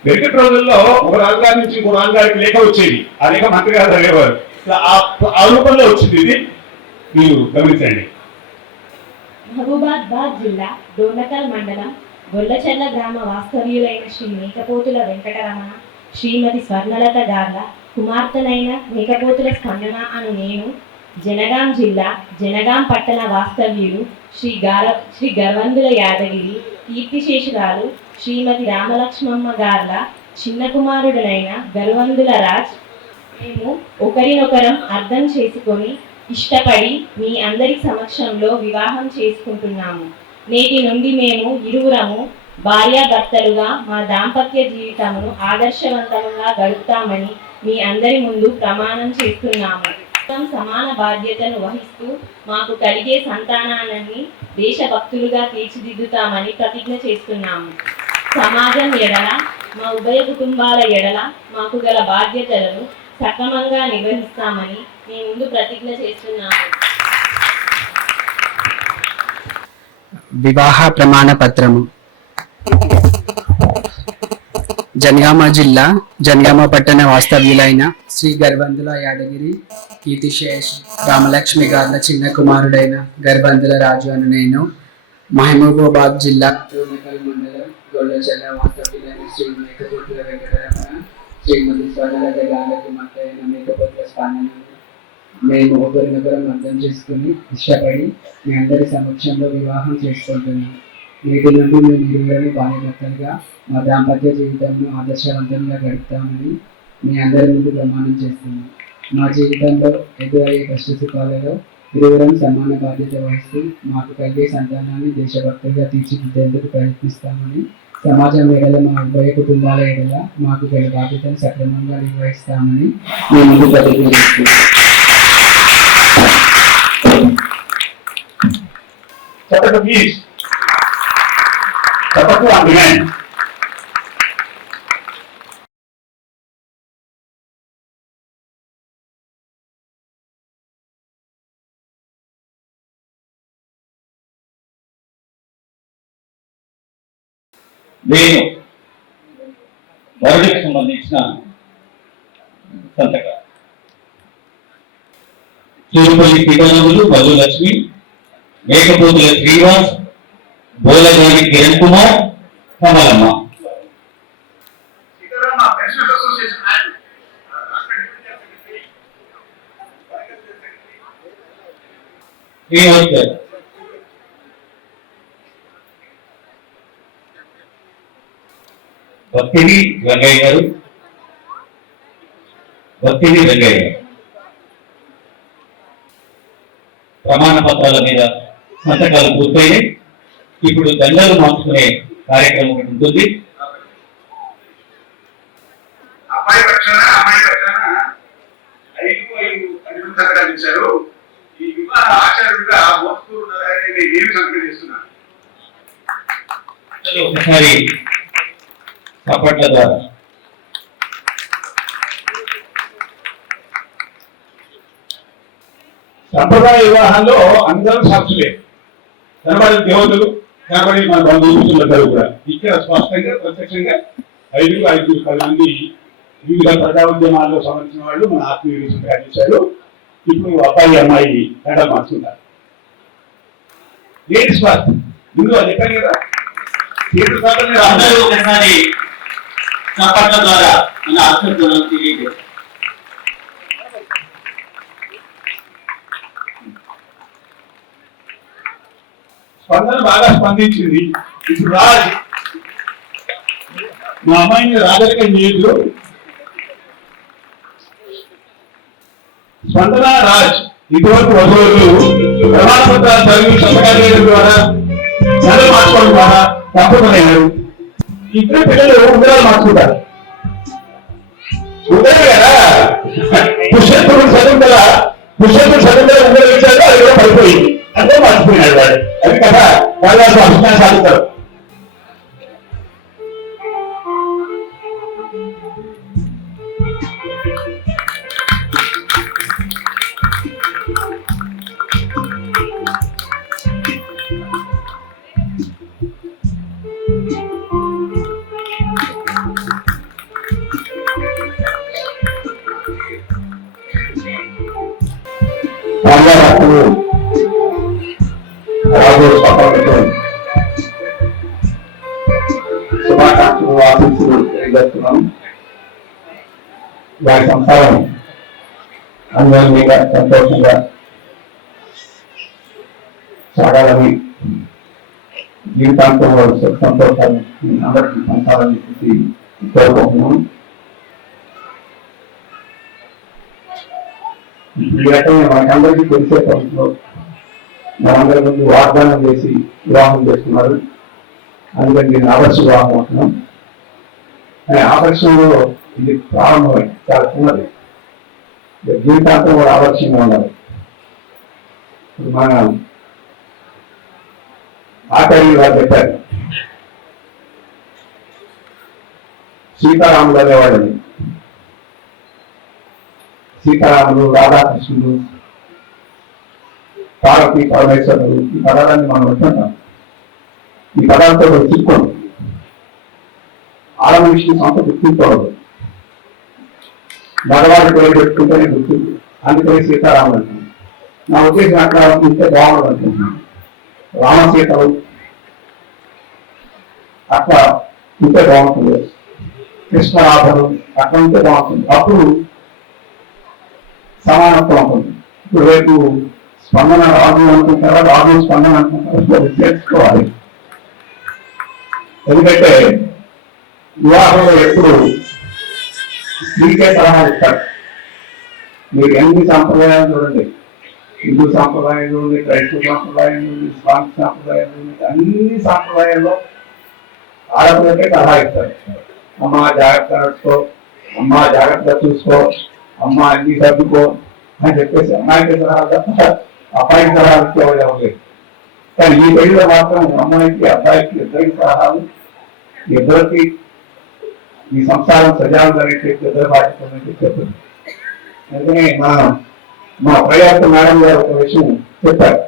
వెనుకటి రోజుల్లో ఒక రాజుగారి నుంచి ఇంకో రాజుగారికి లేఖ వచ్చేది. ఆ లేఖ మంత్రి గారు చదివేవారు. ఆ రూపంలో వచ్చింది. ఇది మీరు గమనించండి. మహబూబాబాద్ జిల్లా డోర్నకల్ మండలం గొల్లచెర్ల గ్రామ వాస్తవ్యులైన శ్రీ మేకపోతుల వెంకటరమణ, శ్రీమతి స్వర్ణలత గార్ల కుమార్తెనైన మేకపోతుల స్పందన అను నేను, జనగాం జిల్లా జనగాం పట్టణ వాస్తవ్యులు శ్రీ గర్వందుల యాదగిరి కీర్తిశేషురాలు శ్రీమతి రామలక్ష్మమ్మ గార్ల చిన్న కుమారుడునైన గర్వందుల రాజ్, మేము ఒకరినొకరం అర్థం చేసుకొని ఇష్టపడి మీ అందరి సమక్షంలో వివాహం చేసుకుంటున్నాము. నేటి నుండి మేము ఇరువురము భార్యాభర్తలుగా మా దాంపత్య జీవితమును ఆదర్శవంతంగా గడుపుతామని మీ అందరి ముందు ప్రమాణం చేస్తున్నాము. సమాన బాధ్యతను వహిస్తూ మాకు కలిగే సంతానాన్ని దేశభక్తులుగా తీర్చిదిద్దుతామని ప్రతిజ్ఞ చేస్తున్నాము. సమాజం ఎడల, మా ఉభయ కుటుంబాల ఎడల మాకు గల బాధ్యతలను సక్రమంగా నిర్వహిస్తామని మీ ముందు ప్రతిజ్ఞ చేస్తున్నాము. వివాహ ప్రమాణ పత్రము. జనగామ జిల్లా జనగామ పట్టణ వాస్తవ్యులైన శ్రీ గర్వందుల యాదగిరి కీర్తిశేష్ రామలక్ష్మి గార్ల చిన్న కుమారుడైన గర్వందుల రాజు అను నేను, మహబూబాబాద్ జిల్లా మండలం గొల్లచెర్ల వాస్తవ్యులైన శ్రీ మేకపోతుల వెంకటరమణ, శ్రీమతి స్వర్ణలత గార్ల కుమార్తె అయిన మేకపోతుల స్పందన, మేము ఒకరినొకరం అర్థం చేసుకుని ఇష్టపడి మీ అందరి సమక్షంలో వివాహం చేసుకుంటున్నాం. నేటి నుండి మేము ఇరువురము భార్యాభర్తలుగా మా దాంపత్య జీవితంను ఆదర్శవంతంగా గడుపుతామని మీ అందరి ముందు ప్రమాణం చేస్తున్నాం. మా జీవితంలో ఎదురయ్యే కష్ట సుఖాలలో ఇరువురం సమాన బాధ్యత వహిస్తూ మాకు కలిగే సంతానాన్ని దేశభక్తులుగా తీర్చిదిద్దేందుకు ప్రయత్నిస్తామని, సమాజం ఎడల మా ఉభయ కుటుంబాల ఎడల మాకు గల బాధ్యతను సక్రమంగా నిర్వహిస్తామని మీ ముందు ప్రతిజ్ఞ చేస్తున్నాం. చెప్పండి ప్లీజ్. చెప్పండి అందుకే. నేను వరుడికి సంబంధించిన సంతకం. చూరుపల్లి సీతారాములు, బల్లు లక్ష్మి, మేకపోతుల శ్రీనివాస్, బోలగాని కిరణ్ కుమార్, కమలమ్మ. శ్రీనివాస్ గారు, భక్తిని రంగయ్య గారు, భక్తిని రంగయ్య గారు. ప్రమాణ పత్రాల మీద సంతకాలు పూర్తయినాయి. ఇప్పుడు దండలు మార్చుకునే కార్యక్రమం ఒకటి ఉంటుంది. అబ్బాయి పక్షాన అమ్మాయి పక్షాన 5 సంతకాలు ఇచ్చారు. ఈ వివాహ ఆచార్యుడిగా మోత్కూరు నరహరి ఏమి సంతకం చేస్తున్నారు? ఒకసారి చప్పట్ల ద్వారా సంప్రదాయ వివాహాల్లో అందరూ సాక్షులే, కనబడి దేవతలు, కనబడి మన బంధువులు కూడా. ఇక్కడ స్పష్టంగా ప్రత్యక్షంగా 5 మంది వివిధ ప్రజాోద్యమాల్లో సంబంధించిన వాళ్ళు మన ఆత్మీయులు సంతకాలు చేశారు. ఇప్పుడు అబ్బాయి అమ్మాయి తేడా మార్చుకుంటారు. ఏంటి స్వార్థ ముందు అది చెప్పాను కదా. అందరూ ఒకసారి చప్పట్ల ద్వారా మన అర్థం తెలియజేస్తారు. స్పందన బాగా స్పందించింది. ఇప్పుడు రాజ్ మా అమ్మాయిని రాజరికం చేయదు. స్పందన రాజ్ ఇటువంటి వధువులు ప్రమాణ పత్రాలు చదివి సంతకాలు చేయడం ద్వారా, చదువు మార్చుకోవడం ద్వారా తప్పుకునేవారు. ఇద్దరు పిల్లలు ఉంగరాలు మార్చుకుంటారు. ఉంగరం కదా పుష్పకుడు చదువుగల ఉంగరం ఇచ్చారు, అది కూడా పడిపోయింది. అదే మర్చిపోయినాడు వాడు. అది కదా వాళ్ళ అభిప్రాయం సాధిస్తారు. తెలియజేస్తున్నాను. వారి సంసారం అన్యోన్యంగా సంతోషంగా సాగాలని, జీవితాంతం వారు సుఖ సంతోషాన్ని అందరికీ పంచాలని చెప్పి కోరుకుంటున్నాను. ఈ రకంగా మనకందరికీ తెలిసే పరిస్థితిలో మనందరి ముందు వాగ్దానం చేసి వివాహం చేస్తున్నారు. అందుకని నేను ఆదర్శ వివాహం అంటున్నాను. ఆదర్శంలో ఇది ప్రారంభమైంది, చాలా చిన్నది. జీవితాంతం కూడా ఆదర్శంగా ఉండాలి. మన ఆచార్యులు గారు చెప్పారు, సీతారాములు అనేవాళ్ళని, సీతారాములు, రాధాకృష్ణుడు, పార్వతీ పరమేశ్వరుడు, ఈ పదాలన్నీ మనం వింటున్నాం. ఈ పదాలతో చిక్కుకోండి. ఆడ మనిషిని సొంత గుర్తించకూడదు, భగవాడు పేరు పెట్టుకుంటేనే గుర్తింపు. అందుకని సీతారాములు అంటున్నాను. నా ఉద్దేశం అట్లా ఉంటే బాగుండదు అనుకుంటున్నాను. రామసీతలు అట్లా ఉంటే బాగుంటుంది. కృష్ణరాధలు అట్లా ఉంటే బాగుంటుంది. అప్పుడు సమానత్వం ఉంటుంది. ఇప్పుడు రేపు స్పందన రాజు అనుకుంటారా, రాజు స్పందన అనుకుంటారా తెలుసుకోవాలి. ఎందుకంటే వివాహంలో ఎప్పుడు స్త్రీకే సలహా ఇస్తారు. మీరు ఎన్ని సాంప్రదాయాలు చూడండి, హిందూ సాంప్రదాయం చూడండి, క్రైస్తవ సాంప్రదాయం చూడండి, ఇస్లామిక్ సాంప్రదాయం చూడండి, అన్ని సాంప్రదాయాల్లో ఆడపిల్లకే సలహా ఇస్తారు. అమ్మ జాగ్రత్త నడుచుకో, అమ్మ జాగ్రత్తగా చూసుకో, అమ్మ అన్ని సర్దుకో అని చెప్పేసి అమ్మాయికి సలహా తప్ప అబ్బాయికి సలహా ఇచ్చేవాళ్ళు ఎవరు. కానీ ఈ పెళ్లిలో మాత్రం అమ్మాయికి అబ్బాయికి ఇద్దరికి సలహాలు, ఇద్దరికి ఈ సంసారం సజావుగా ఇద్దరు బాధ్యత చెప్పారు. అందుకనే మా ప్రయాస మేడం గారు ఒక విషయం చెప్పారు.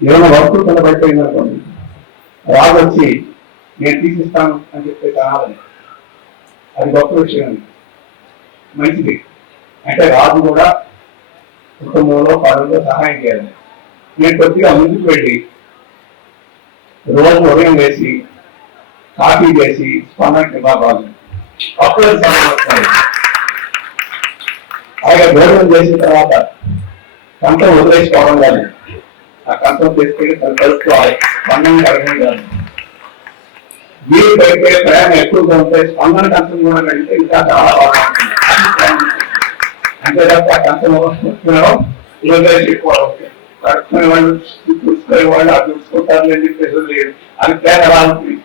ఏమైనా వస్తువు కింద పడిపోయింది అనుకోండి, రాజు వచ్చి నేను తీసిస్తాను అని చెప్పేసి అనాలని. అది గొప్ప విషయం, మంచిది. అంటే రాజు కూడా కుటుంబంలో పనుల్లో సహాయం చేయాలి. నేను కొద్దిగా ముందుకు వెళ్ళి రోజు ఉదయం వేసి కాఫీ చేసి స్పందనకి బాగాలి, అప్పుడు సమాధానం. అలాగే భోజనం చేసిన తర్వాత కంఠం వదిలేసుకోవడం కాదు, ఆ కంఠం తీసుకెళ్ళి కలుసుకోవాలి, స్పందన కడగడం కాదు. వీరు పెడితే ప్రయాణం ఎక్కువగా ఉంటే స్పందన కంఠం కూడా వెళ్తే ఇంకా చాలా బాగా ఉంటుంది. అంతే తప్ప కంఠం వదిలేసుకోవడం, కడుక్కునే వాళ్ళు చూసుకునే వాళ్ళు అది చూసుకుంటారు అని చెప్పేసి లేదు. అది ప్రేమ ఎలా ఉంటుంది,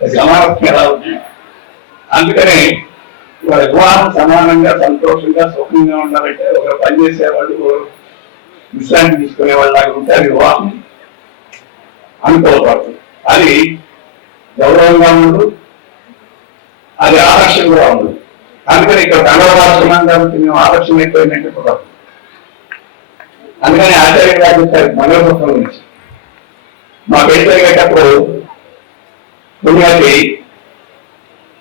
సమానత్వం ఎలా ఉంటుంది. అందుకని వివాహం సమానంగా సంతోషంగా సుఖంగా ఉండాలంటే ఒకరు పనిచేసేవాళ్ళు, ఒకరు విశ్రాంతి తీసుకునే వాళ్ళు లాగా ఉంటే అది వివాహం అనుకోకూడదు. అది గౌరవంగా ఉండదు, అది ఆదర్శంగా ఉండదు. అందుకని ఇక్కడ కన్నడ కాబట్టి మేము ఆదర్శం అయిపోయిందంటే కుదరదు. అందుకని ఆచార్య గారు చెప్తారు మంగళసూత్రం గురించి. మా పెళ్లి జరిగేటప్పుడు పుణ్యాకి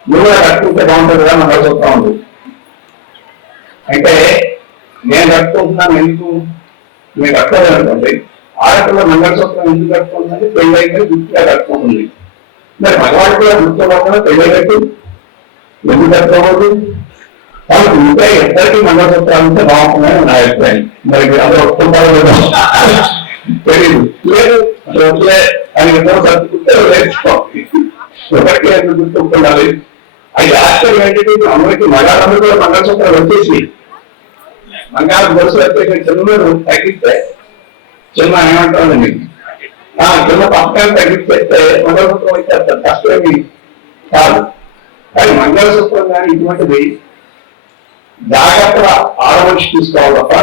నువ్వు కూడా కట్టుకుంటే బాగుంటుంది కదా మంగళసూత్రం ఉంది. అంటే నేను కట్టుకుంటున్నాను, ఎందుకు నేను కట్టుకోలేదు అనుకోండి. ఆడపిల్ల మంగళసూత్రం ఎందుకు కట్టుకుంటుంది, పెళ్ళి అయితే గుర్తుగా కట్టుకుంటుంది. మరి మగవాడు కూడా గుర్తుకోకుండా పెళ్ళి కట్టు ఎందుకు కట్టుకోకూడదు. కాబట్టి ఇంకా ఇద్దరికి మంగళసూత్రాలు ఉంటే బాగుంటుందని నా అభిప్రాయం. మరి అందరూ ఒప్పుకుంటారో తెలియదు. లేదు అని ఇద్దరు సర్దుకుంటే నేర్చుకోవాలి. ఎవరికి ఎందుకు గుర్తుండాలి. అది ఆశ్చర్యం ఏంటంటే అందరికి మగాళ్ళందరూ కూడా మంగళసూత్రాలు వచ్చేసి మంగళం గొలుసు వచ్చేసి చిన్న తగ్గిస్తే చిన్న ఏమంటానండి చిన్న పక్కన తగ్గిస్తే మంగళసూత్రం అయితే కష్టమేమి కాదు. కానీ మంగళసూత్రం కానీ ఇటువంటిది జాగ్రత్తగా ఆడమనిషి తీసుకోవాలి తప్ప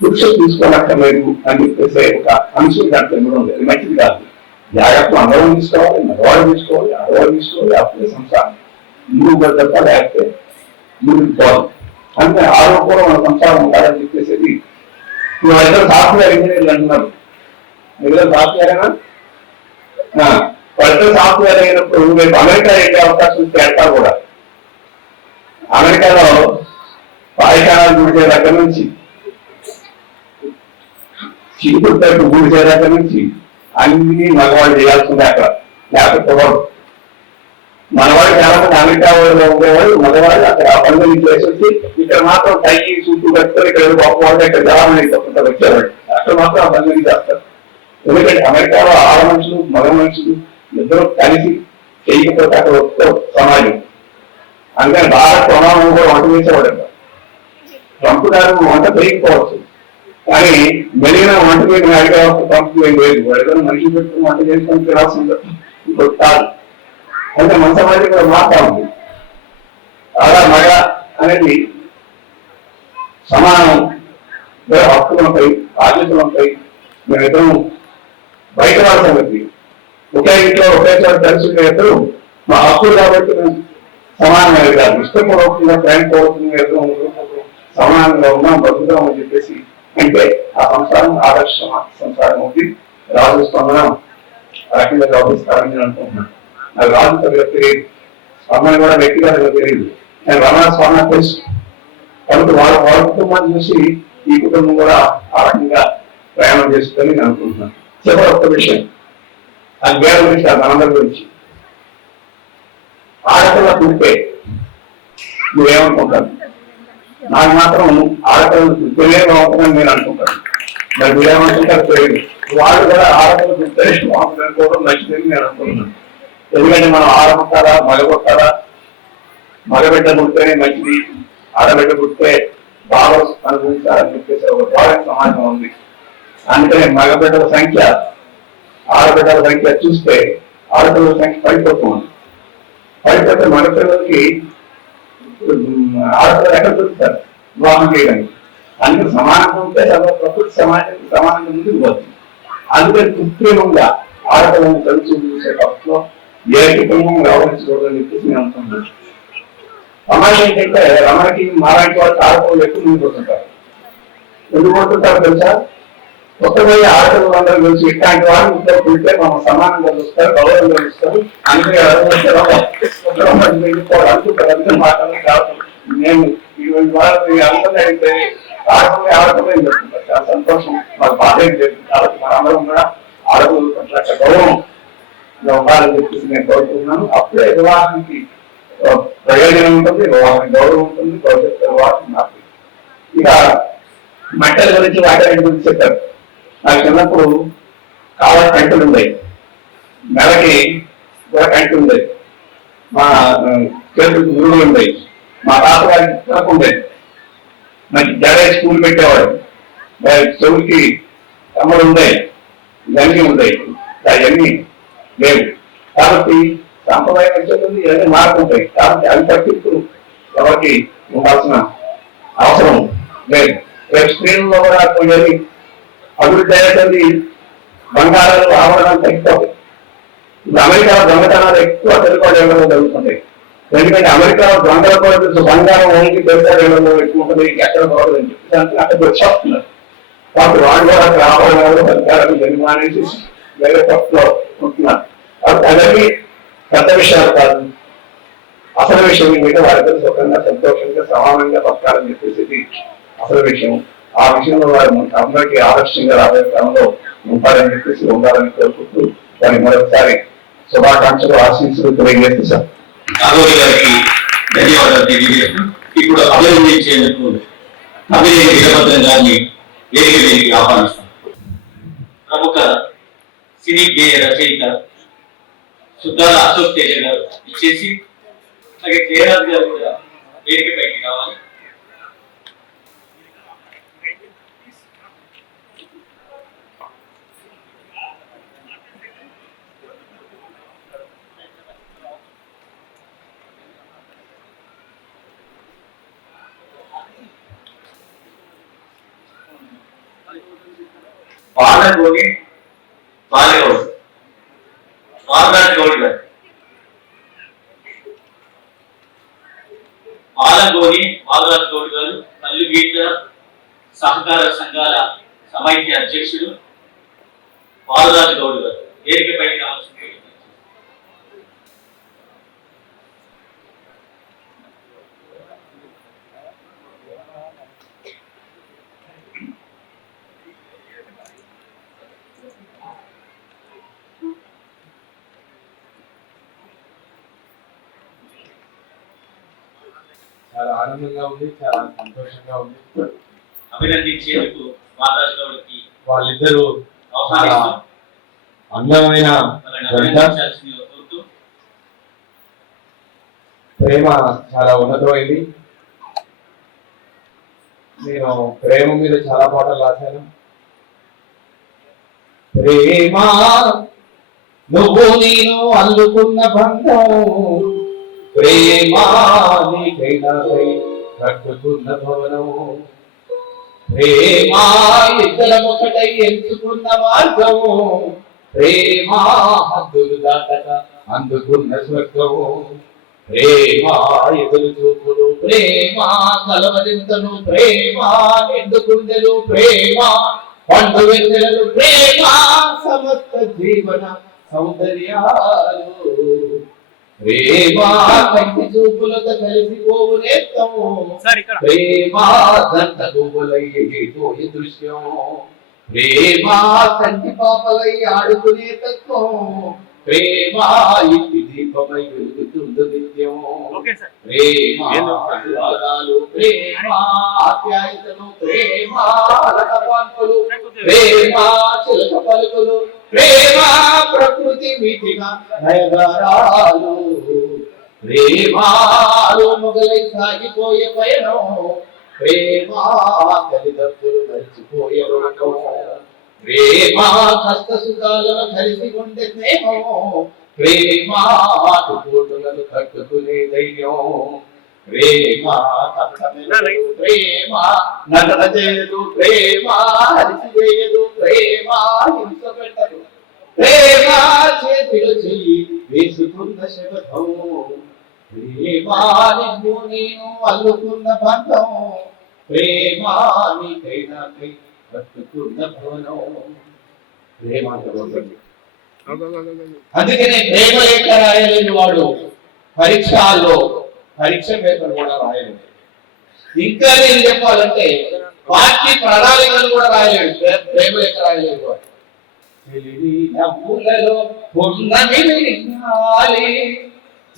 పురుషులు తీసుకోనక్కర్లేదు అని చెప్పేసి ఒక అంశం దాంట్లో కూడా ఉంది. అది మంచిది కాదు. జాగ్రత్తలు అందరం తీసుకోవాలి, మగవాడు తీసుకోవాలి, ఆడవాడు తీసుకోవాలి. అప్పుడే సంసారం ముందుకు తప్ప లేకపోతే ముందుకు పోవాలి. అంటే ఆరోగ్యం మన సంసారం ఉండాలని చెప్పేసి వాళ్ళిద్దరు సాఫ్ట్వేర్ ఇంజనీర్లు అంటున్నారు. మిగతా సాఫ్ట్వేరేనా? వాళ్ళిద్దరు సాఫ్ట్వేర్ అయినప్పుడు రేపు అమెరికా వెళ్ళే అవకాశం పెడతా కూడా. అమెరికాలో పాయకాలు గుడిచే దగ్గర నుంచి చీపురు తట్టు గుడిచే దగ్గర నుంచి అన్ని మగవాళ్ళు చేయాల్సిందే. అక్కడ లేకపోతే మనవాడు చాలా మంది అమెరికా వాళ్ళు ఉండేవాళ్ళు మగవాళ్ళు అక్కడ ఆ పనులు చేసేసి ఇక్కడ మాత్రం టై సూట్లు కట్టుకొని ఇక్కడ గొప్ప వాళ్ళు ఇక్కడ జవాన్ అయిపోతుంటారు వచ్చేవాళ్ళు అక్కడ మాత్రం ఆ పనులు చేస్తారు. ఎందుకంటే అమెరికాలో ఆడ మనుషులు మగ మనుషులు ఇద్దరు కలిసి చేయకపోతే అక్కడ ఒక్క సమాజం. అందుకని భారత ప్రమాణం కూడా వంట చేసేవాడు. ట్రంప్ గారు వంట చేయకపోవచ్చు కానీ మెలిగిన వంట మీద అడిగే ట్రంప్ ఏం లేదు. వాడు మనిషి పెట్టుకుని వంట చేసుకొని తినాల్సింది ఇంకొక కాదు. అంటే మన సమాజం కూడా మారుతా ఉంది. ఆడ మగ అనేది సమానం, హక్కులు ఉంటాయి, బాధ్యతలు ఉంటాయి. మేమిద్దరం బయట వాళ్ళ సంగతి ఒకే ఇంట్లో ఒకే చోట కలిసి ఉండేద్దరు మా హక్కులు కాబట్టి సమానమైన కాదు. ఇష్టపూర్వకంగా ప్రేమపూర్వకంగా సమానంగా ఉన్నాం బతుకుదాం అని చెప్పేసి అంటే ఆ సంసారం ఆదర్శ సంసారం ఉంది. రాజు స్పందన రకంగా గౌరవిస్తారని నేను అనుకుంటున్నాను. నాకు రాజు తెలియదు, స్పందన కూడా వ్యక్తిగతంగా తెలియదు. నేను రమణ స్పందన తెలుసు కాబట్టి వాళ్ళ కుటుంబాన్ని చూసి ఈ కుటుంబం కూడా ఆ రకంగా ప్రయాణం చేస్తుందని నేను అనుకుంటున్నాను. చివరి ఒక్క విషయం అది వేరే గురించి అది మనందరి గురించి. ఆడపిల్ల పుట్టే మీరేమనుకుంటారు? నాకు మాత్రం ఆడపిల్లలు పుట్టేనే బాగుంటుందని నేను అనుకుంటాను. మరి మీరేమనుకుంటారు తెలియదు. వాళ్ళు కూడా ఆడపిల్ల పుట్టే బాగుంటుందని మంచిదని నేను అనుకుంటున్నాను. ఎందుకంటే మనం ఆడపుట్టారా మగ పుట్టారా, మగబిడ్డ పుట్టితేనే మంచిది, ఆడబిడ్డ పుట్టితే బాగా అనుభవించాలని చెప్పేసి ఒక ధోరణి సమాజం ఉంది. అందుకని మగబిడ్డల సంఖ్య ఆడబిడ్డల సంఖ్య చూస్తే ఆడపిల్లల సంఖ్య పడిపోతుంది. పడిపోతే మగపిల్లలకి ఆడపిల్లలు ఎక్కడ దొరుకుతారు వివాహం చేయడానికి? అందుకని సమానంగా ఉంటే ప్రకృతి సమాజానికి సమానంగా ముందుకు పోతుంది. అందుకని కృత్రిమంగా ఆడపిల్లలను కలిసి చూసే పక్షంలో ఏ కుటుంబం వ్యవహరించకూడదని చెప్పేసి నేను అనుకుంటున్నాను. సమాజం ఏంటంటే రమణకి మాలాంటి వాళ్ళు ఆడపిల్లలు ఎక్కువ ముందు పోతుంటారు. ఎందుకు పోతుంటారు తెలుసా? కొత్తపోయి ఆడపిల్లలు అందరూ కలిసి ఇట్లాంటి వాళ్ళు ఇంట్లో పుడితే మనం సమానంగా చూస్తారు, గౌరవంగా చూస్తారు. అందుకే అనుకుంటారు అందుకే మాట్లాడాలి కాదు. నేను ఇటువంటి వాళ్ళు అందరినీ అయితే ఆడపిల్లలు చెప్తుంటారు. చాలా సంతోషం, మాకు బాధ ఏం లేదు. కాబట్టి మనందరం కూడా ఆడపిల్లల పట్ల గౌరవం ఉండాలని చెప్పేసి నేను కోరుకుంటున్నాను. అప్పుడే వివాహానికి ప్రయోజనం ఉంటుంది, వివాహానికి గౌరవం ఉంటుంది, భవిష్యత్తు వివాహం నాకు. ఇక మట్టల గురించి వాటి గురించి చెప్పారు. నాకు చిన్నప్పుడు కాళ్ళ కంటులు ఉన్నాయి, నెలకి కూడా కంటి ఉండేది, మా చేతులకు మురుగులు ఉంటాయి, మా తాతగారికి తక్కువ ఉండేది. నాకు జడే స్కూల్ పెట్టేవాడు, చెవులకి కమ్మలు ఉన్నాయి, ఇవన్నీ ఉంటాయి, అవన్నీ లేవు. కాబట్టి సాంప్రదాయం వచ్చేది ఇవన్నీ మారుతుంటాయి. కాబట్టి అవి పట్టింపు ఎవరికి ఉండాల్సిన అవసరం లేదు. రేపు స్క్రీన్లో కూడా పోయేది అభివృద్ధి అయినటువంటి బంగారాలు ఆవరణాలు తగ్గిపోతాయి. ఇప్పుడు అమెరికాలో దొంగతనాలు ఎక్కువ తెలుసుకోవడం జరుగుతుంటాయి. ఎందుకంటే అమెరికాలో దొంగల కూడా బంగారం ఓన్లీ తెలుసుకోవడంలో ఎక్కువ ఉంటుంది, ఎక్కడ పోవడం చెప్పి అక్కడ వచ్చేస్తున్నారు. కాబట్టి వాళ్ళు కూడా అక్కడ ఆవరణాలు బంగారాలు జరిమానేసి వేరే పక్కలో ఉంటున్నారు. కాబట్టి అవన్నీ పెద్ద విషయాలు కాదు. అసలు విషయం మీద వారిద్దరు సుఖంగా సంతోషంగా సమానంగా బతకాలని చెప్పేసి అసలు విషయం. ఆ విషయంలో వారు అందరికీ ఆదర్శంగా రాబోయే కాలంలో ఉంటారని చెప్పేసి ఉండాలని కోరుకుంటూ వారి మరొకసారి శుభాకాంక్షలు ఆశీస్సులు తెలియజేస్తాం. గారికి ధన్యవాదాలు తెలియజేస్తూ ఇప్పుడు అభినందించేందుకు అభినయ వీరభద్రం గారిని వేదికకి ఆహ్వానిస్తాం. ప్రముఖ సినీ గేయ రచయిత సుద్దాల అశోక్ తేజ గారు ఇచ్చేసి అలాగే జయరాజ్ గారు కూడా వేదిక పైకి రావాలి. బాలగోని బాలగౌడ్ బాలరాజ్ గౌడ్ గారు, బాలగోని బాలరాజ్ గౌడ్ గారు తల్లి గీత సహకార సంఘాల సమైక్య అధ్యక్షుడు బాలరాజ్ గౌడ్ గారు వేదికపై రావాల్సింది. చాలా ఆనందంగా ఉంది, చాలా సంతోషంగా ఉంది. అభినందించేందుకు బాలరాజు గౌడ్కి వాళ్ళిద్దరూ ఆహ్వానిస్తూ అందమైన వాళ్ళని జంట. అభినందించాల్సిందిగా కోరుతూ ప్రేమ చాలా ఉన్నతమైంది. నేను ప్రేమ మీద చాలా పాటలు రాశాను. ప్రేమ నువ్వు నేను అల్లుకున్న బంధం, ప్రేమ నీకైనాకై కట్టుకున్న భవనం, ప్రేమ ఇద్దరం ఒకటై ఎంచుకున్న మార్గం, ప్రేమ హద్దులు దాటక అందుకున్న స్వర్గం, ప్రేమ ఎదురు చూపులు, ప్రేమ కలవరింతలు, ప్రేమ నిండు గుండెలు, ప్రేమ పండు వెన్నెలలు, ప్రేమ సమస్త జీవన సౌందర్యాలు, ప్రేమ కంటి చూపులతో కలిసిపోవు నేత్తం, ప్రేమ దంత గువ్వలయ్యేటోయి దృశ్యం, ప్రేమ కంటి పాపలై ఆడుకునే తత్వం, ప్రేమ ఇంటి దీపమై వెలుగుతుంది నిత్యం, ప్రేమ అనురాగాలు, ప్రేమ ఆప్యాయతలు, ప్రేమ రసపాన్పులు, ప్రేమ చిలక పలుకులు, ప్రేమ ప్రకృతి మీటిన నయగారాలు, ప్రేమలో మొగలై సాగిపోయే పయనం, ప్రేమ తల్లిదండ్రులు మరిచిపోయే లోకం, ప్రేమ కష్ట సుఖాలను కలిసి ఉండే స్నేహం, ప్రేమ ఆటుపోటులను కట్టుకునే ధైర్యం, ప్రేమ కష్టమెల్లదు, ప్రేమ నటన చేయదు, ప్రేమ అరిచివేయదు, ప్రేమ హింస పెట్టదు, ప్రేమ చేతిలో చెయ్యి వేసుకున్న శబదం, ప్రేమ నిన్ను నేను అల్లుకున్న బంధం, ప్రేమ నీకైనాకై కట్టుకున్న భవనం. ప్రేమ అందుకనే ప్రేమ లేఖ రాయలేని వాడు పరీక్షల్లో పరీక్ష పేపర్ కూడా రాయలేదు. ఇంకా నేను చెప్పాలంటే పార్టీ ప్రణాళికలు కూడా రాయలేడు, ప్రేమ లేఖ రాయలేదు వాడు. తెలివి నవ్వులలో పున్నమి వినాలి,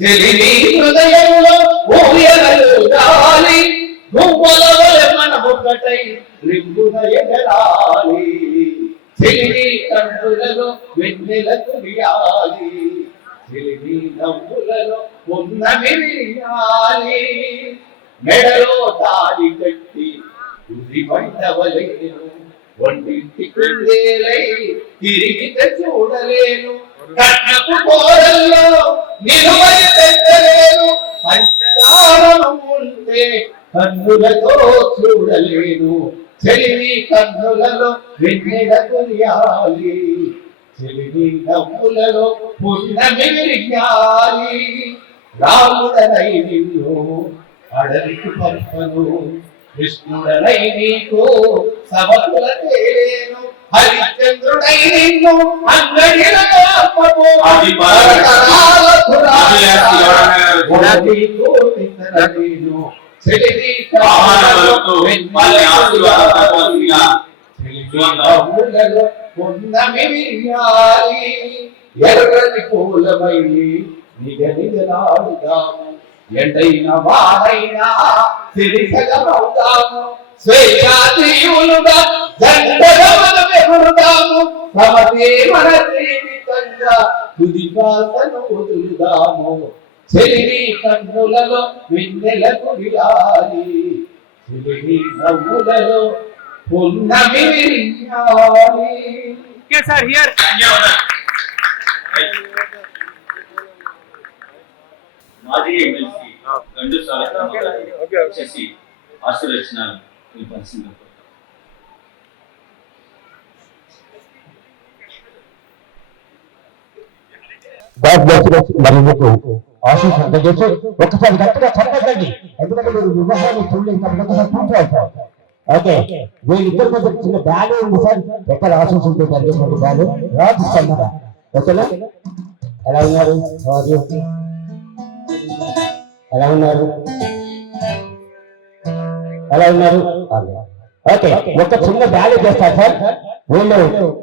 తెలివి హృదయంలో ఊయలూగాలి, గువ్వలో మన ఒకటై రింగున ఎగరాలి, తెలివి కన్నులలో వెన్నెల కురియాలి, తెలివి నవ్వులలో పున్నమి వినాలి, మెడలో తాడి కట్టి ఉరి పండవలేను, ఒంటింటి కుందేలై తిరిగి చూడలేను, కన్నపు కోరల్లో నిలువై పెట్టలేను, పంచదారం ఉంటే కన్నులతో చూడలేను, చెలివి కన్నులలో వెన్నెల కొనియాలి, చెలివి నవ్వులలో పున్నమి విరియాలి, రాముడనై నిన్ను అడవికి పంపను, కృష్ణుడనై నీకు సభకుల తేలేను, హరిశ్చంద్రుడై నిన్ను అంగడిలో ఎర్రని పూలమై నిగనిగలాడుదాము, ఎండైన వారైనా సిరిసగమవుతాము, స్వేచ్ఛాత్రియులుగా జంటగా మనం ఎగురుదాము, సమతే మన జీవితంగా తుది శ్వాసను వదులుదాము, చెలివి కన్నులలో వెన్నెల కురియాలి, చెలివి నవ్వులలో పున్నమి విరియాలి. మాజీ ఎమ్మెల్సీ గండు వచ్చేసి ఆశీర్వచనాలు తెలిపాల్సింది. మరి మీకు ఆఫీస్ అందజేసి ఒకసారి గట్టిగా చెప్పండి, ఎందుకంటే మీరు వివాహాన్ని చూడలేదు కాబట్టి చూసుకోవాలి. ఓకే, వీళ్ళిద్దరి మధ్య చిన్న బ్యాగ్ ఉంది సార్, ఎక్కడ ఆఫీస్ ఉంటుంది బ్యాగ్ రాసిస్తారా? ఓకేనా? ఎలా ఉన్నారు? ఎలా ఉన్నారు? ఎలా ఉన్నారు? ఓకే, ఒక చిన్న బ్యాగ్ చేస్తారు సార్. వీళ్ళు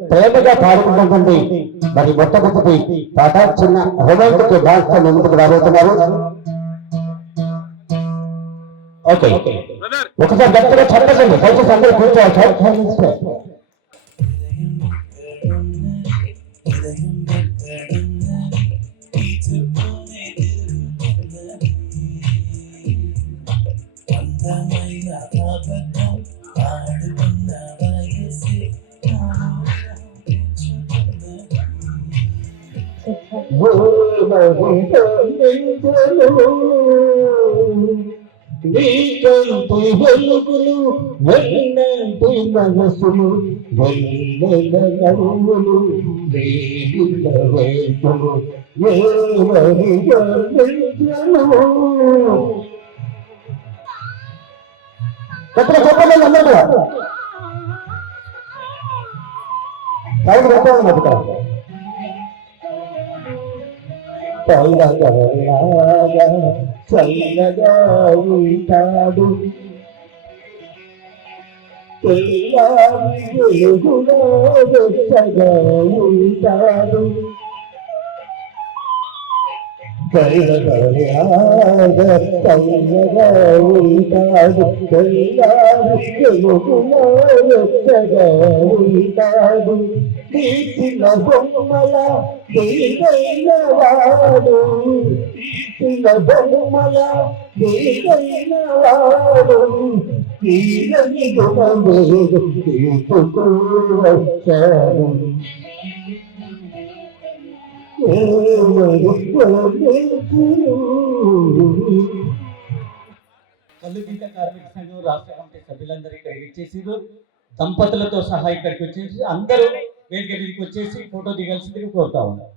ప్రేమగా పాడుకుంటుంది. మరి మొట్టమొదటి పాట చిన్న రొమాంటిక్ డాన్స్ తో ముందుకు రాబోతున్నారు. ఓకే ఒకసారి గట్టిగా చెప్పండి దయచేసి అందరూ కూర్చోవాలి. నీకంటి వెలుగులు వెన్నటి మనసులు వెన్నెల నవ్వులు వేడిల వేకులు ఎవరి చెప్పండి అందరూ పల్లగలాగా చల్లగా ఉంటాడు తెల్లారి వెలుగులో వెచ్చగా ఉంటాడు పల్లగలాగా చల్లగా ఉంటాడు తెల్లారి వెలుగులో వెచ్చగా ఉంటాడు తీసిన బొమ్మల తీరైన వాడు తీసిన బొమ్మల తీరైన వాడు తీరని గుణమేదు తీసుకు వచ్చాడు కల్లు గీత కార్మిక సంఘం రాష్ట్ర కమిటీ సభ్యులందరూ ఇక్కడికి వచ్చేసారు. దంపతులతో సహా ఇక్కడికి వచ్చేసి అందరూ వేదిక మీదకి వచ్చేసి ఫోటో దిగాల్సిందిగా కోరుతా ఉన్నారు.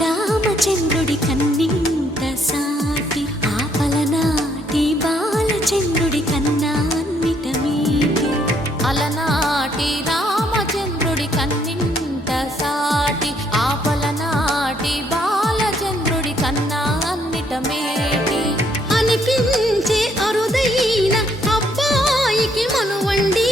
రామచంద్రుడి కన్నింత సాటి ఆపలనాటి బాలచంద్రుడి కన్నా అన్నిట మీటి అలనాటి రామచంద్రుడి కన్నింత సాటి ఆపలనాటి బాలచంద్రుడి కన్నా అన్నిట మేటి అనిపించే అరుదైన అబ్బాయికి మనువండి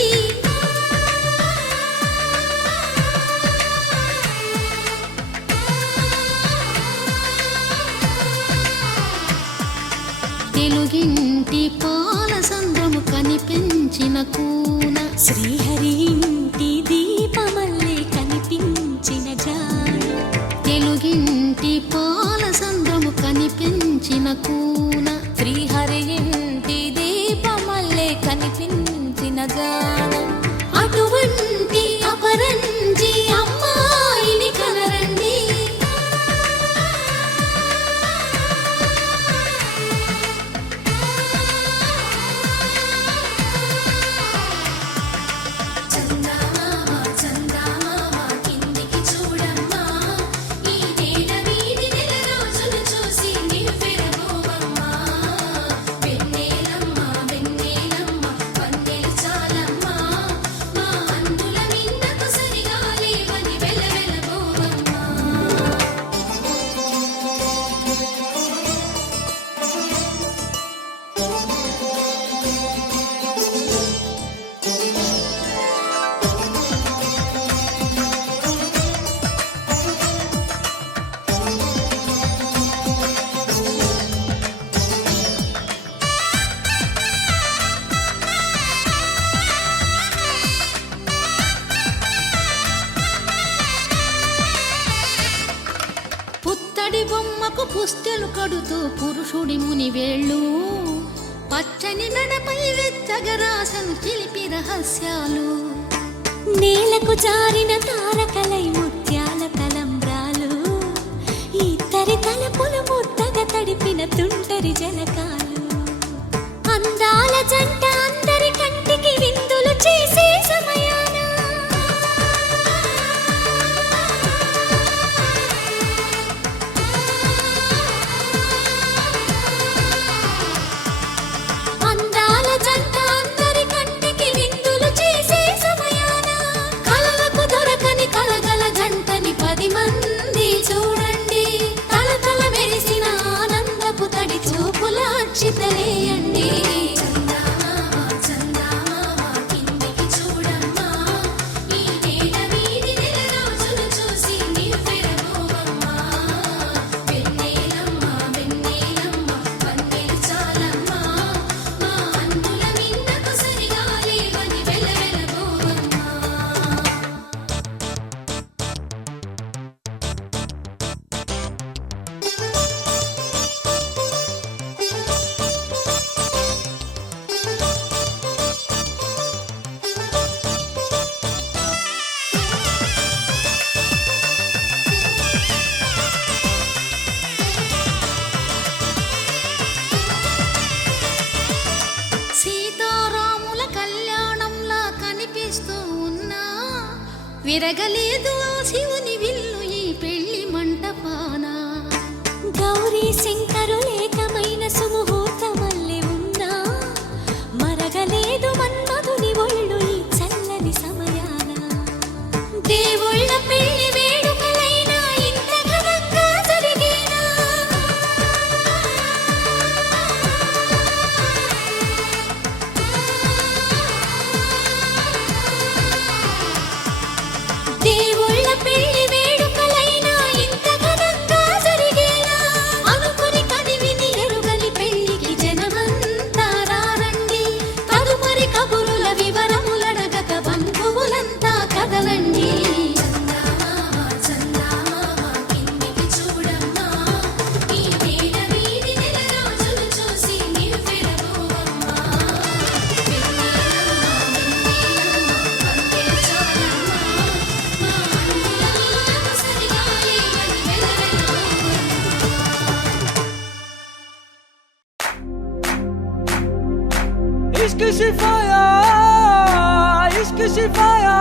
తెలుగింటి పాల సంద్రము కనిపించిన కూన శ్రీహరి ఇంటి దీపమల్లే కనిపించిన జాడ తెలుగింటి పాల సంద్రము కనిపించిన కూన శ్రీహరి ఇంటి దీపమల్లే కనిపించిన జాడ అటువంటి అపరంజి అమ్మాయిని కనరండి బొమ్మకు పుస్తెలు కడుతూ పురుషుడి ముని వేళ్ళు పచ్చని నడపై వెచ్చగరాసను చిలిపి రహస్యాలు నేలకు జారిన తారకలై ముత్యాల తలంబ్రాలు ఇద్దరి తలపులు ముద్దగా తడిపిన తుంటరి జలకాలు అందాల జంట అందరి కంటికి విందులు చేసే సమయాన విరగలేదు ఆ శివుని విల్లు ఈ పెళ్లి మంటపాన. గౌరీ శంకరులేకమైన సుముహూర్తమల్లె ఉన్నా మరగలేదు మన్మధుని ఒళ్ళు ఈ చల్లని సమయాన. దేవుళ్ళ పెళ్లి వేడుకలైనా ఇంత ఘనంగా జరిగేనా? దేవుళ్ళ పెళ్లి వేడుకలైనా ఇంత ఘనంగా జరిగేనా? అనుకుని కనివిని ఎరుగని పెళ్లికి జనమంతా రారండి. తదుపరి కబురుల వివరములడగక బంధువులంతా కదలండి. చందమామ చందమామ కిందికి చూడమ్మా, ఈ వేళ వీధి నెల రోజులు చూసి నివ్వెరపోవమ్మా. इश्क शिफाया, इश्क शिफाया,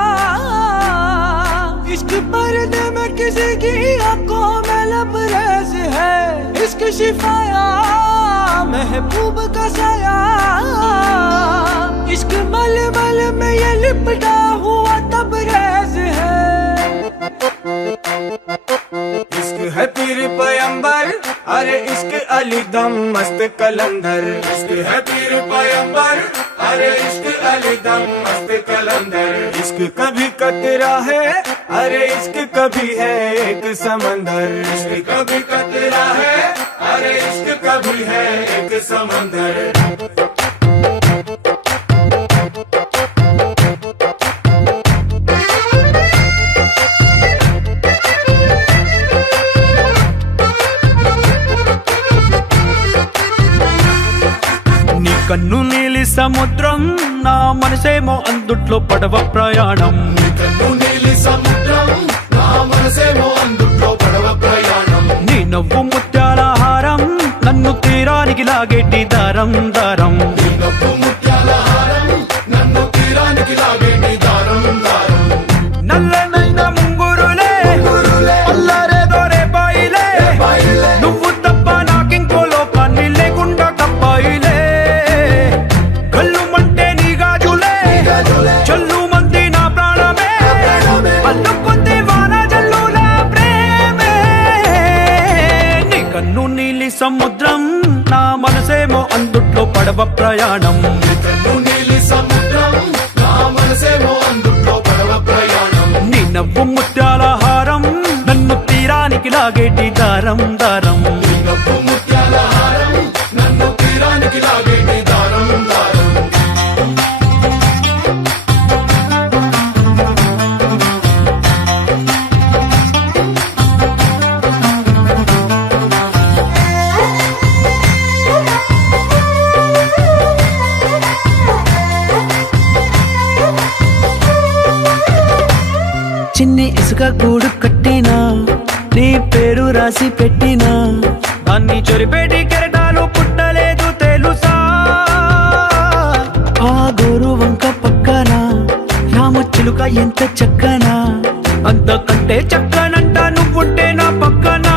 इश्क पर्दे में किसी की आंखों में लबरेज है. इश्क शिफाया, महबूब का साया, इश्क मलमल में ये लिपटा हुआ तबरेज है. इश्क है पीर पैगंबर, अरे इश्क अली दम मस्त कलंदर. इश्क है पीर पैगंबर, अरे इश्क अली दम मस्त कलंदर. इश्क कभी कतरा है, अरे इश्क कभी है एक समंदर. इश्क कभी कतरा है, अरे इश्क कभी है एक समंदर. కన్ను నీలి సముద్రం, నా మనసేమో అందుట్లో పడవ ప్రయాణం. కన్ను నీలి సముద్రం, నా మనసేమో అందుట్లో పడవ ప్రయాణం. నీ నవ్వు ముత్యాల హారం, నన్ను తీరానికి లాగేటి దారం దారం. నీ నవ్వు ముత్యాల హారం, నన్ను తీరానికి లాగేటి దారం దారం. నల్లనైన ముంగురులే అల్లారేదో రేపాయిలే, నువ్వు తప్ప నాకింకో లోకాన్ని లేకుండా కప్పాయిలే. చల్లు మంది నా ప్రాణమే, అల్లుకుంది వాన జల్లుల ప్రేమే. నీ కన్ను నీలి సముద్రం, నా మనసేమో అందుట్లో పడవ ప్రయాణం. కన్ను నీలి సముద్రం, నా మనసేమో అందుట్లో పడవ ప్రయాణం. నీ నవ్వు ముత్యాల హారం, నన్ను తీరానికి లాగేటి దారం దారం. నీ నవ్వు ముత్యాల హారం, నన్ను తీరానికి లాగేటి దారం దారం. చిన్ని ఇసుక గూడు కట్టినా, నీ పేరు రాసి పెట్టినా, దాన్ని చొరిపేటి కెరటాలు పుట్టలేదు తెలుసా. ఆ గోరు వంక పక్కన రామచిలుక ఎంత చక్కనా, అంతకంటే చక్కనంట నువ్వుంటే నా పక్కన.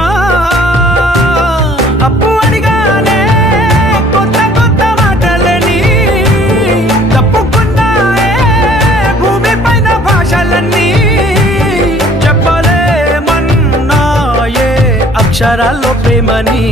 అప్పు అడిగానే కొత్త కొత్త మాటలని, తప్పుకున్నాయే భూమి పైన భాషలన్నీ. అక్షరాల్లో ప్రేమని.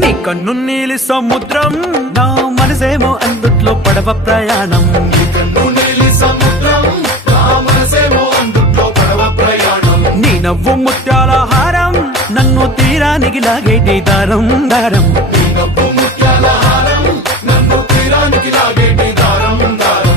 నీ కన్ను నీలి సముద్రం, నా మనసేమో అందుట్లో పడవ ప్రయాణం. నీ కన్ను నీలి సముద్రం, నా మనసేమో అందుట్లో పడవ ప్రయాణం. నీ నవ్వు ముత్యాల హారం, నన్ను తీరానికి లాగేటి దారం దారం. నీ నవ్వు ముత్యాల హారం, నన్ను తీరానికి లాగేటి దారం దారం.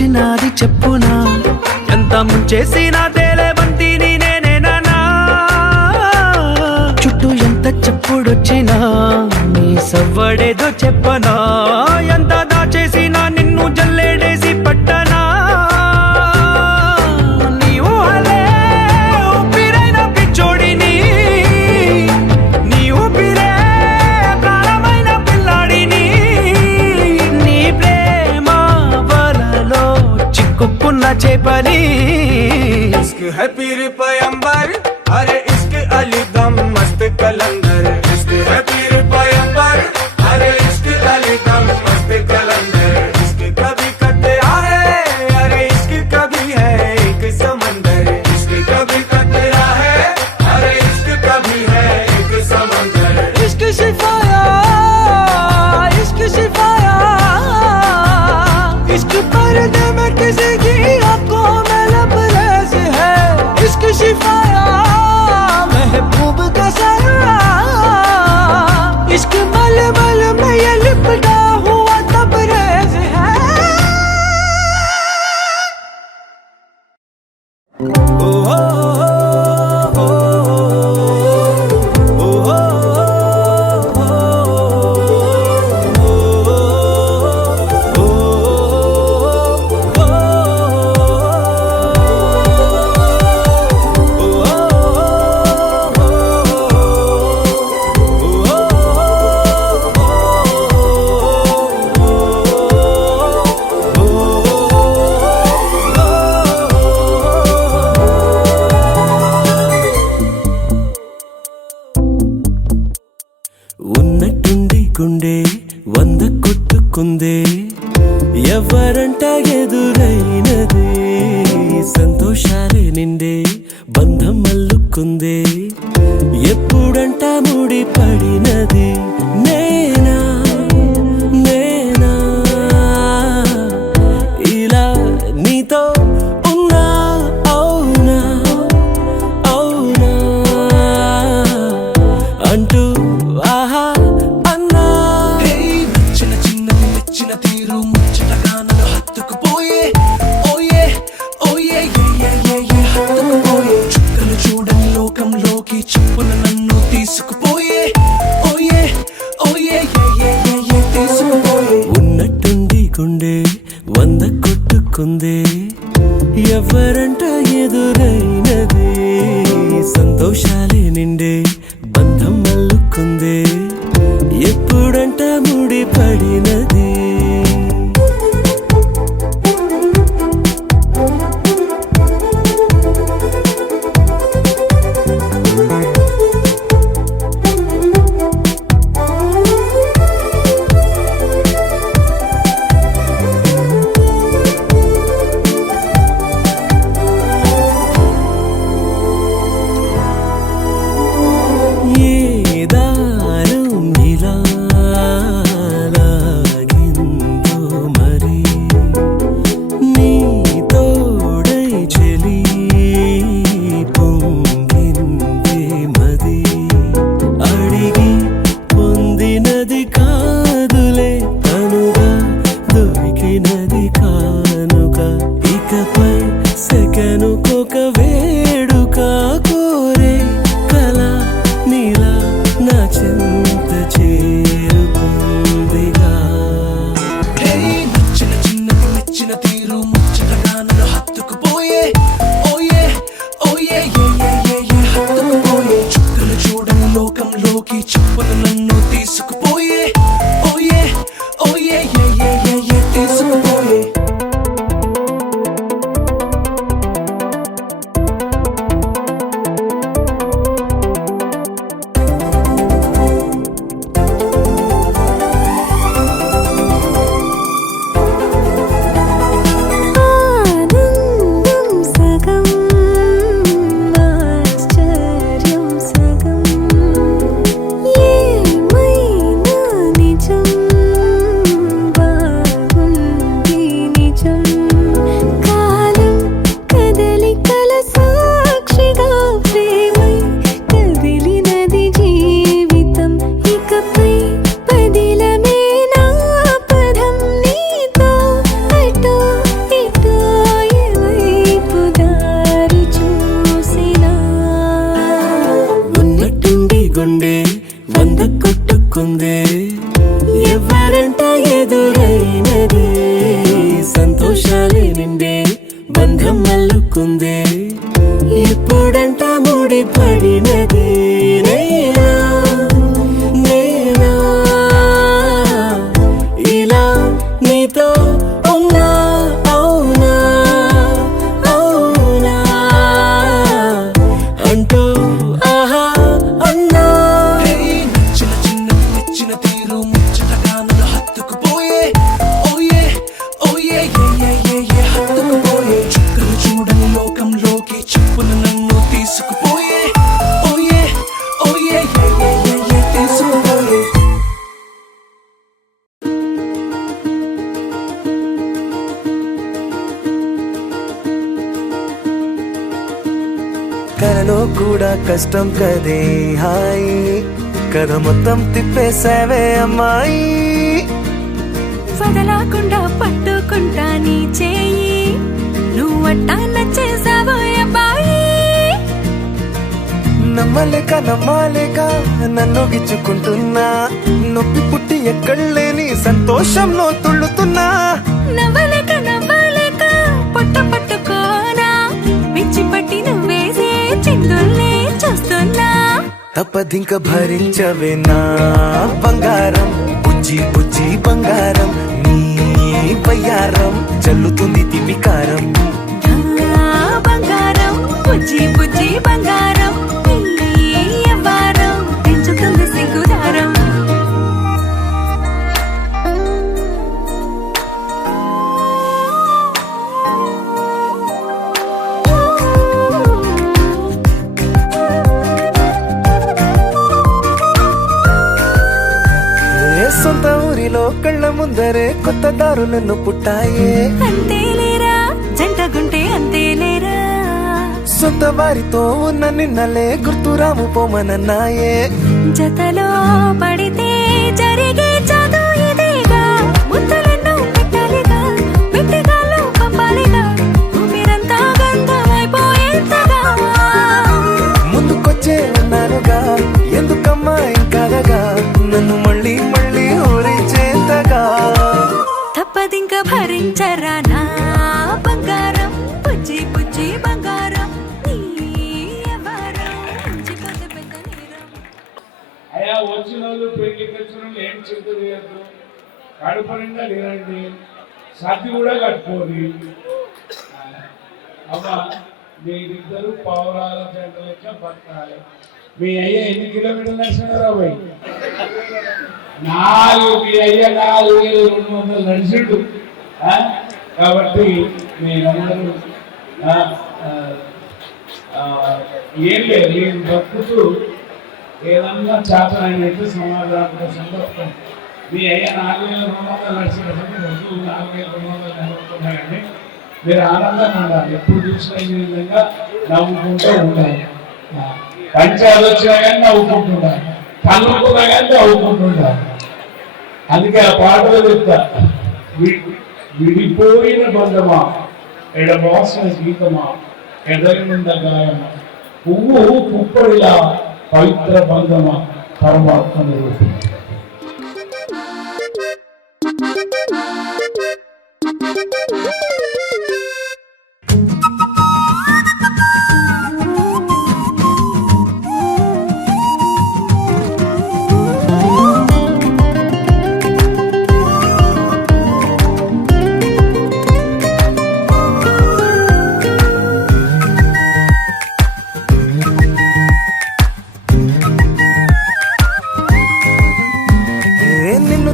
వచ్చినది చెప్పునా ఎంత ముంచేసినా తేలేవంతిని నేనేనా చుట్టూ ఎంత చెప్పుడొచ్చినా నీ సవ్వడేదో చెప్పనా ఎంత దాచేసినా నిన్ను జల్లేడేసి పట్టనా నీవు అలే ఊపిరైన పిచ్చోడిని నీ ఊపిరే ప్రాణమైన పిల్లాడిని నీ ప్రేమ వలలో చిక్కుకున్న చేపని इश्क है पीर पैगंबर अरे इश्क अली दम मस्त कलंदर इश्क है पीर पैगंबर अरे इश्क अली दम मस्त कलंदर इश्क कभी कतरा है अरे इश्क कभी है एक समंदर इश्क कभी कतरा है अरे इश्क कभी है एक समंदर इश्क शिफाया इश्क शिफाया इश्क पर्दे में किसी की आंखों में लबरेज है इश्क शिफाया महबूब का साया इश्क मलमल में ये लिपटा हुआ तबरेज है ओ हो हो ఉన్నట్టుండి గుండె 100 కొట్టుకుందే ఎవరంట ఎదురైనది సంతోషాలే నిండే బంధం అల్లుకుందే ఎప్పుడంట ముడి పడినది నేనా నేనా ఇలా నీతో ఉన్నా అవునా అవునా అంటూ ఆహా అన్నా నచ్చిన చిన్నది నచ్చిన తీరు ముచ్చటగా నన్ను హత్తుకుపోయే ఓయే ఓయే హత్తుకుపోయే చుక్కలు చూడని లోకంలోకి చెప్పున నన్ను తీసుకుపోయే ఓయే ఓయే తీసుకుపోయే ఉన్నట్టుండి గుండె 100 కొట్టుకుందే ఎవరంట ఎదురైనది సంతోషాలే నిండే బంధం అల్లుకుందే ఎప్పుడంట ముడి పడినది ఏ దారం ఇలా లాగిందో మరి నీ తోడై చెలి పొంగిందే మది అడిగి పొందినది కాదులే తనుగా దొరికినది కానుక ఇకపై సెకనుకొక వేడుక కోరే కళ నీలా నా చెంత చేరుకుందిగా నచ్చిన చిన్నది నచ్చిన తీరు ముచ్చటగా నన్ను హత్తుకుపోయే ఓయే ఓయే హత్తుకుపోయే చుక్కలు చూడని లోకంలోకి చెప్పున నన్ను తీసుకుపోయే ఓయే ఓయే తీసుకుపోయే మల్లుకుందే ఎవరంట ఎదురైనదే సంతోషాలే నిండే బంధం మల్లుకుందే ఇప్పుడంట ముడి పడినదే నేనా నేనా ఇలా నీతో ఉన్నా అవునా అవునా అంటూ ఆహా అన్నా నచ్చిన చిన్నది నచ్చిన తీరు ముచ్చటగా నన్ను హత్తుకుపోయే ఓయే ఓయే ఏ హత్తుకుపోయే చుక్కలు చూడని లోకంలోకి చెప్పున నన్ను తీసుకుపోయే ఓయే ఓయే ఏ తీసుకుపోయే కలలో కూడా కష్టం కదే హాయి కథ మొత్తం తిప్పేసావే అమ్మాయి వదలకుండా పట్టుకుంటా నీ చేయి నువ్వట్టా నచ్చేసావో అబ్బాయి నమ్మలేక నమ్మాలేక నన్ను గిచ్చుకుంటున్నా నొప్పి పుట్టి ఎక్కడలేని సంతోషంలో తుళ్ళుతున్నా నవ్వలేక నవ్వలేక పొట్ట పట్టుకోనా పిచ్చి పట్టి నువ్వేసే చిందుల్ని చూస్తున్నా తప్పదింక భరించవే నా బంగారం బుజ్జి బుజ్జి బంగారం నీ బయ్యారం చల్లుతుంది తిమికారం బంగారం బుజ్జి బుజ్జి బంగారం నీ యవ్వారం పెంచుతుంది సిగ్గుదారం సొంత ఊరిలో కళ్ళ ముందరే కొత్త దారులను పుట్టాయే అంతేలేరా జంటగుంటే అంతేలేరా సొంత వారితో ఉన్న నిన్నలే గుర్తురాము పోమనన్నాయే జతలో పడితే జరిగే చదు ఇదేగా ముద్దలెన్నో పెట్టాలిగా పెట్టిగాల్లో పంపాలిగా ఊపిరంతా గంధమైపోయేంతగా ముందుకొచ్చే ఉన్నానుగా ఎందుకమ్మా ఇంకాదగా నన్ను మళ్ళీ మళ్ళీ ఊరించేంతగా తప్పదింక భరించరా నా బంగారం బుజ్జి బుజ్జి బంగారం నీ యవ్వారం ఉంచిపోతే పెద్ద నేరం అయ్యా వచ్చిన వాళ్ళు పెళ్లికి వచ్చిన వాళ్ళు ఏం చింత చేయద్దు కడుపు నిండా తినండి సర్ది కూడా కట్టుకోండి అమ్మా మీరిద్దరు పౌరాల జంట లెక్క బతకాలి మీ అయ్య ఎన్ని కిలోమీటర్లు నడిచినారా పోయి మీ అయ్య 4,200 నడిచిండు కాబట్టి మీరందరూ ఏం లేదు నేను బతుకుతూ ఏదన్నా చేతనైనట్టు సమాధానం కోసం బతుకుతాం మీ అయ్య 4,200 నడిచినటువంటి రోజు 4,200 నడుపుతున్నాయండి మీరు ఆనందంగా ఉండాలి ఎప్పుడు చూసినా ఈ విధంగా నవ్వుకుంటూ ఉండాలి పంచాలు వచ్చినా కానీ నవ్వుకుంటుండాలి కలుపుకున్నా కానీ నవ్వుకుంటుండాలి అందుకే ఆ పాటలు చెప్తా విడిపోయిన బంధమా ఎడబాసిన గీతమా ఎదరి నింద గాయమా పువ్వు పుప్పడిలా పవిత్ర బంధమా పరమాత్మ రూపం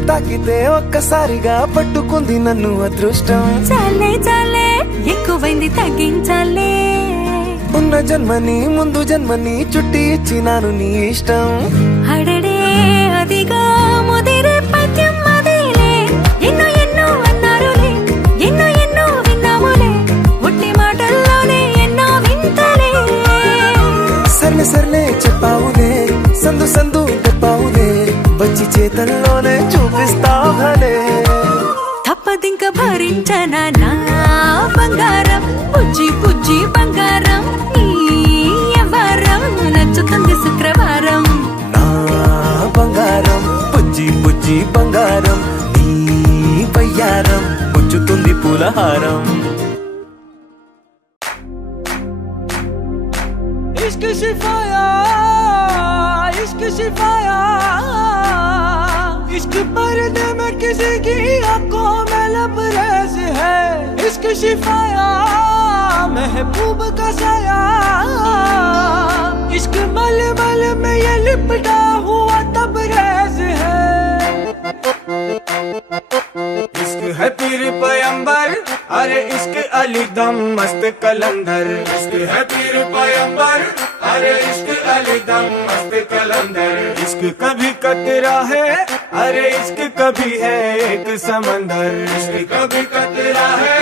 తాకితే ఒక్కసారిగా పట్టుకుంది నన్ను అదృష్టం చాలే చాలే ఎక్కువైంది తగ్గించాలే ఉన్న జన్మని ముందు జన్మని చుట్టి ఇచ్చినాను నీ ఇష్టం అడడే అదిగా ముదిరే పద్యం అదేలే ఎన్నో ఎన్నో అన్నారులే ఎన్నో ఎన్నో విన్నాములే ఒట్టి మాటల్లోనే ఎన్నో వింతలే సర్లే సర్లే చెప్పావులే సందు సందు చెప్పావులే వచ్చి చేతల్లోనే చూపిస్తావులే తప్పదింక భరించనా నా బంగారం బుజ్జి బుజ్జి బంగారం నీ యవ్వారం నచ్చుతుంది శుక్రవారం నా బంగారం బంగారం నీ వయ్యారం పుచ్చుతుంది పూలహారం इश्क सिफाया इश्क सिफाया इश्क पर्दे में किसी की आंखों में लबरेज है इश्क सिफाया महबूब का साया इश्क मल मल में ये लिपटा हुआ तबरेज है इश्क है पीर पैगंबर अरे इश्क अली दम मस्त कलंदर इश्क है पीर पैगंबर अरे इश्क अली दम मस्त कलंदर इश्क कभी कतरा है अरे इश्क कभी है एक समंदर इश्क कभी कतरा है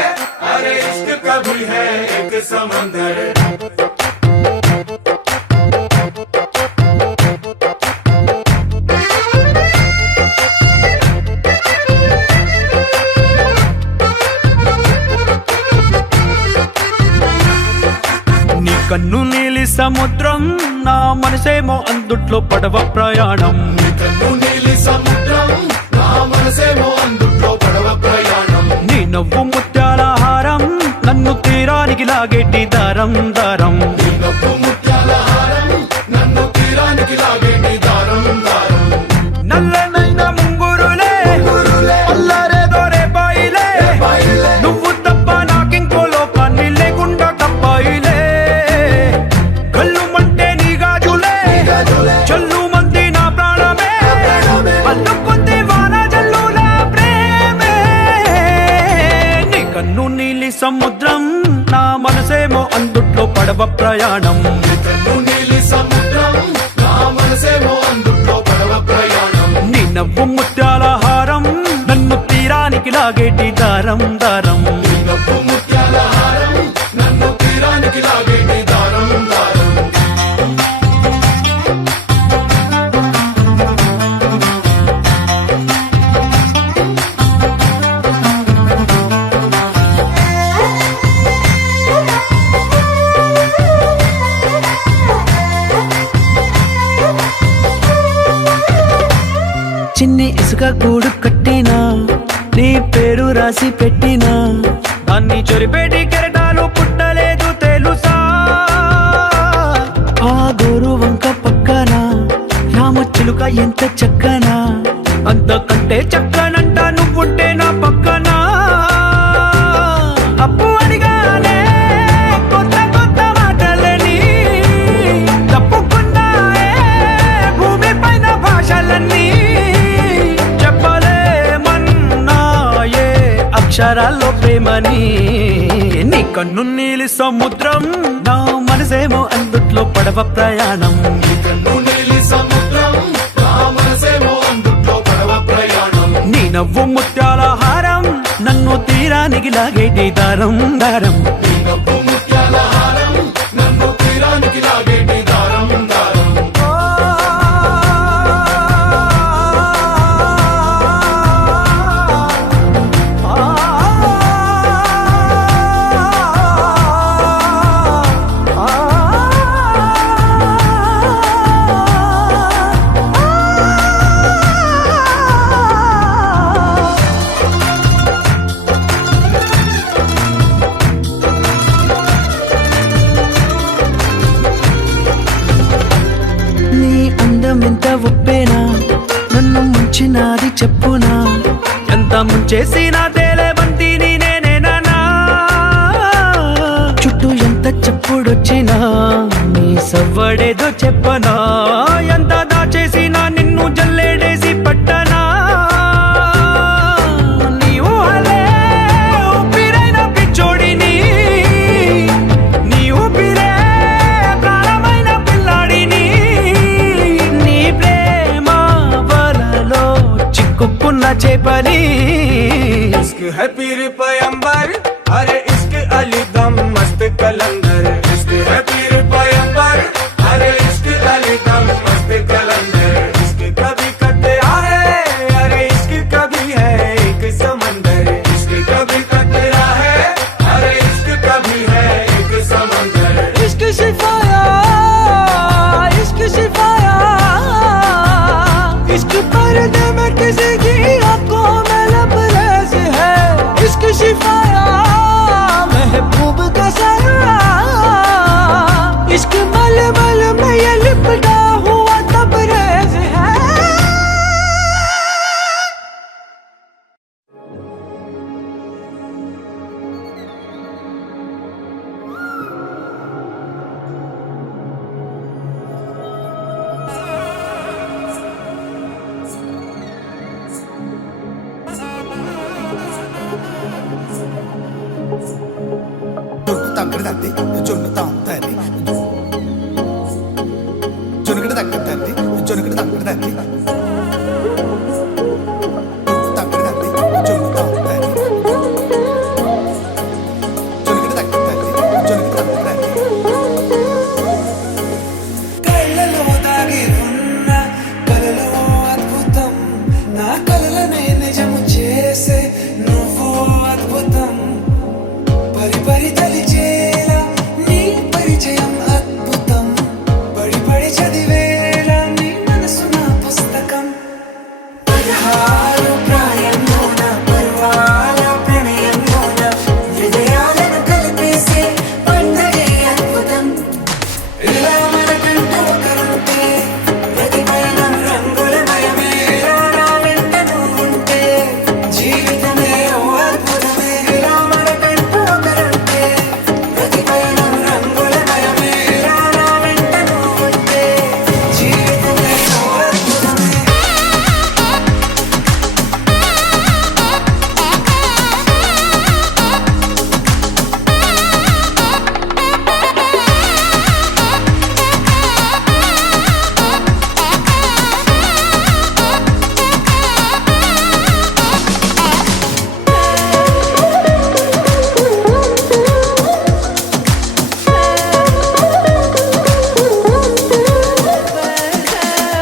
अरे इश्क कभी है एक समंदर కన్ను నీలి సముద్రం నా మనసేమో అందుట్లో పడవ ప్రయాణం కన్ను నీలి సముద్రం నా మనసేమో అందుట్లో పడవ ప్రయాణం నీ నవ్వు ముత్యాల హారం నన్ను తీరానికి లాగేటి దారం దారం నీ నవ్వు ముత్యాల హారం నన్ను తీరానికి లాగేటి దారం దారం నల్లనైన ముంగురులే అల్లారేదో రేపాయిలే నువ్వు తప్ప నాకింకో లోకాన్ని లేకుండా కప్పాయిలే చల్లు మంది నా ప్రాణమే అల్లుకుంది వాన జల్లుల ప్రేమే నీ కన్ను నీలి సముద్రం నా మనసేమో అందుట్లో పడవ ప్రయాణం కన్ను నీలి సముద్రం నా మనసేమో అందుట్లో పడవ ప్రయాణం నీ నవ్వు ముత్యాల హారం నన్ను తీరానికి లాగేటి దారం దారం నీ నవ్వు ముత్యాల హారం నన్ను తీరానికి లాగేటి దారం దారం చిన్ని ఇసుక గూడు కట్టినా నీ పేరు రాసి పెట్టినా దాన్ని చొరిపేటి కెరటాలు పుట్టలేదు తెలుసా ఆ గోరు వంక పక్కన రామచిలుక ఎంత చక్కనా అంతకంటే చక్కనంట నువ్వుంటే నా పక్కన అప్పు అడిగానే కొత్త కొత్త మాటలని తప్పుకున్నాయే భూమి పైన భాషలన్నీ చెప్పలేమన్నాయే అక్షరాల్లో ప్రేమని నీ కన్ను నీలి సముద్రం నా మనసేమో అందుట్లో పడవ ప్రయాణం కన్ను నీలి సముద్రం నా మనసేమో అందుట్లో పడవ ప్రయాణం నీ నవ్వు ముత్యాల హారం నన్ను తీరానికి లాగేటి దారం దారం నీ నవ్వు ముత్యాల హారం నన్ను తీరానికి లాగేటి దారం దారం ఎంత ఒప్పేనా నన్ను ముంచినాది చెప్పునా ఎంత ముంచేసినా తేలేవంతిని నేనేనా చుట్టూ ఎంత చెప్పుడొచ్చినా నీ సవ్వడేదో చెప్పనా ఎంత దాచేసినా నిన్ను జల్లేడేసి పట్టనా నీ ఊహలే ఊపిరైన పిచ్చోడిని నీ ఊపిరే ప్రాణమైన పిల్లాడిని నీ ప్రేమ వలలో చిక్కుకున్న చేపని इश्क है पीर पैगंबर अरे इश्क अली दम मस्त कलंदर इश्क है पीर पैगंबर अरे इश्क अली दम मस्त कलंदर इश्क कभी कतरा है अरे इश्क कभी है एक समंदर इश्क कभी कतरा है अरे इश्क कभी है एक समंदर इश्क सिफाया इश्क सिफाया इश्क पर्दे में किसी की తక్కడి తల్లి జొన్ను తాం తల్లి జొనుకడి తక్కడి తల్లి జొనుకడి తక్కడి తల్లి తక్కడి తల్లి జొన్ను తాం తల్లి జొనుకడి తక్కడి తల్లి జొనుకడి తక్కడి తల్లి కళ్ళలో దాగి ఉన్న కలలో అద్భుతం నా కలలనే నిజము చేసే నువ్వు అద్భుతం పరి పరి తలిచేలా నీ పరిచయం అద్భుతం పడి పడి చదివేలా నీ మనసు నా పుస్తకం 16 ప్రాయంలోన పర్వాల ప్రణయంలోన హృదయాలను కలిపేసే పండగే అద్భుతం ఇలా మనకంటూ ఒకరుంటే ప్రతిపయనం రంగులమయమే ఇలా నా వెంట నువ్వుంటే జీవితమే ఓ అద్భుతమే ఇలా మనకంటూ ఒకరుంటే ప్రతిపయనం రంగులమయమే ఇలా నా వెంట నువ్వుంటే జీవితమే ఓ అద్భుతమే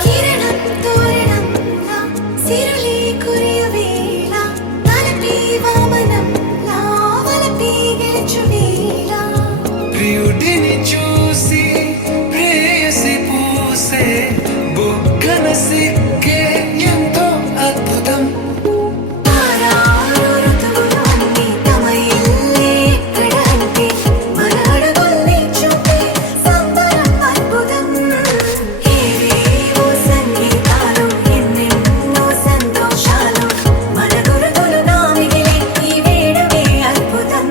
కిరణం తోరణంలా సిరులే కురియవేళ తలపి వామనంలా వలపి గెలుచువేళ ప్రియుడిని చూసి ప్రేయసి పూసే బుగ్గన సిగ్గే ఎంతో అద్భుతం తారారు ఋతువులోని తమ ఇల్లే ఎక్కడ అంటే మన అడుగుల్ని చూపే సంబరం అద్భుతం ఏవేవో సంగీతాలు ఎన్నెన్నో సంతోషాలు మన గురుతులుగా మిగిలే ఈ వేడుకే అద్భుతం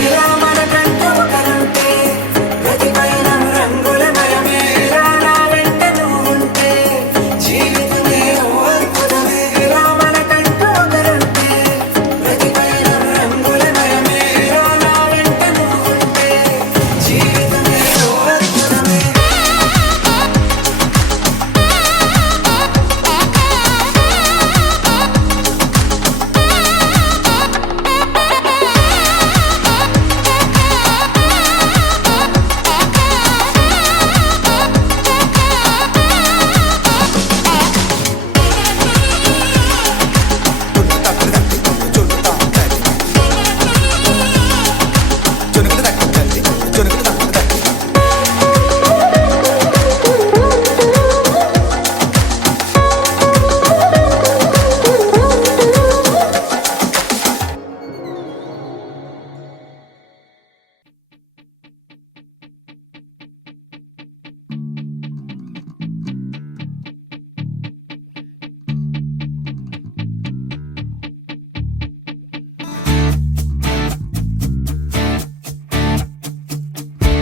ఇలా మనకంటూ ఒకరుంటే ప్రతిపయనం రంగులమయమే ఇలా నా వెంట నువ్వుంటే జీవితమే ఓ అద్భుతమే ఇలా మనకంటూ ఒకరుంటే ప్రతిపయనం రంగులమయమే ఇలా నా వెంట నువ్వుంటే జీవితమే ఓ అద్భుతమే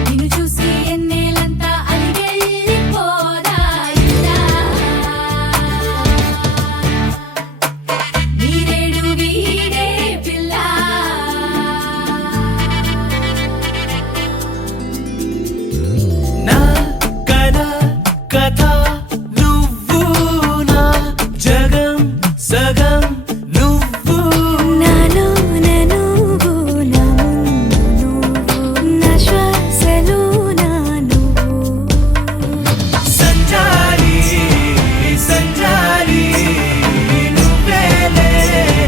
నిన్ను చూసి ఎన్నేలంతా అలిగెళ్ళిపోదా ఇలా నీరేడు వీడే పిల్ల నా కథ నువ్వు నా జగం సగం నువ్వు నాలోన నువ్వు నా ముందు నువ్వు నా శ్వాసలో నా నువ్వు సంచారి సంచారి నువ్వేలే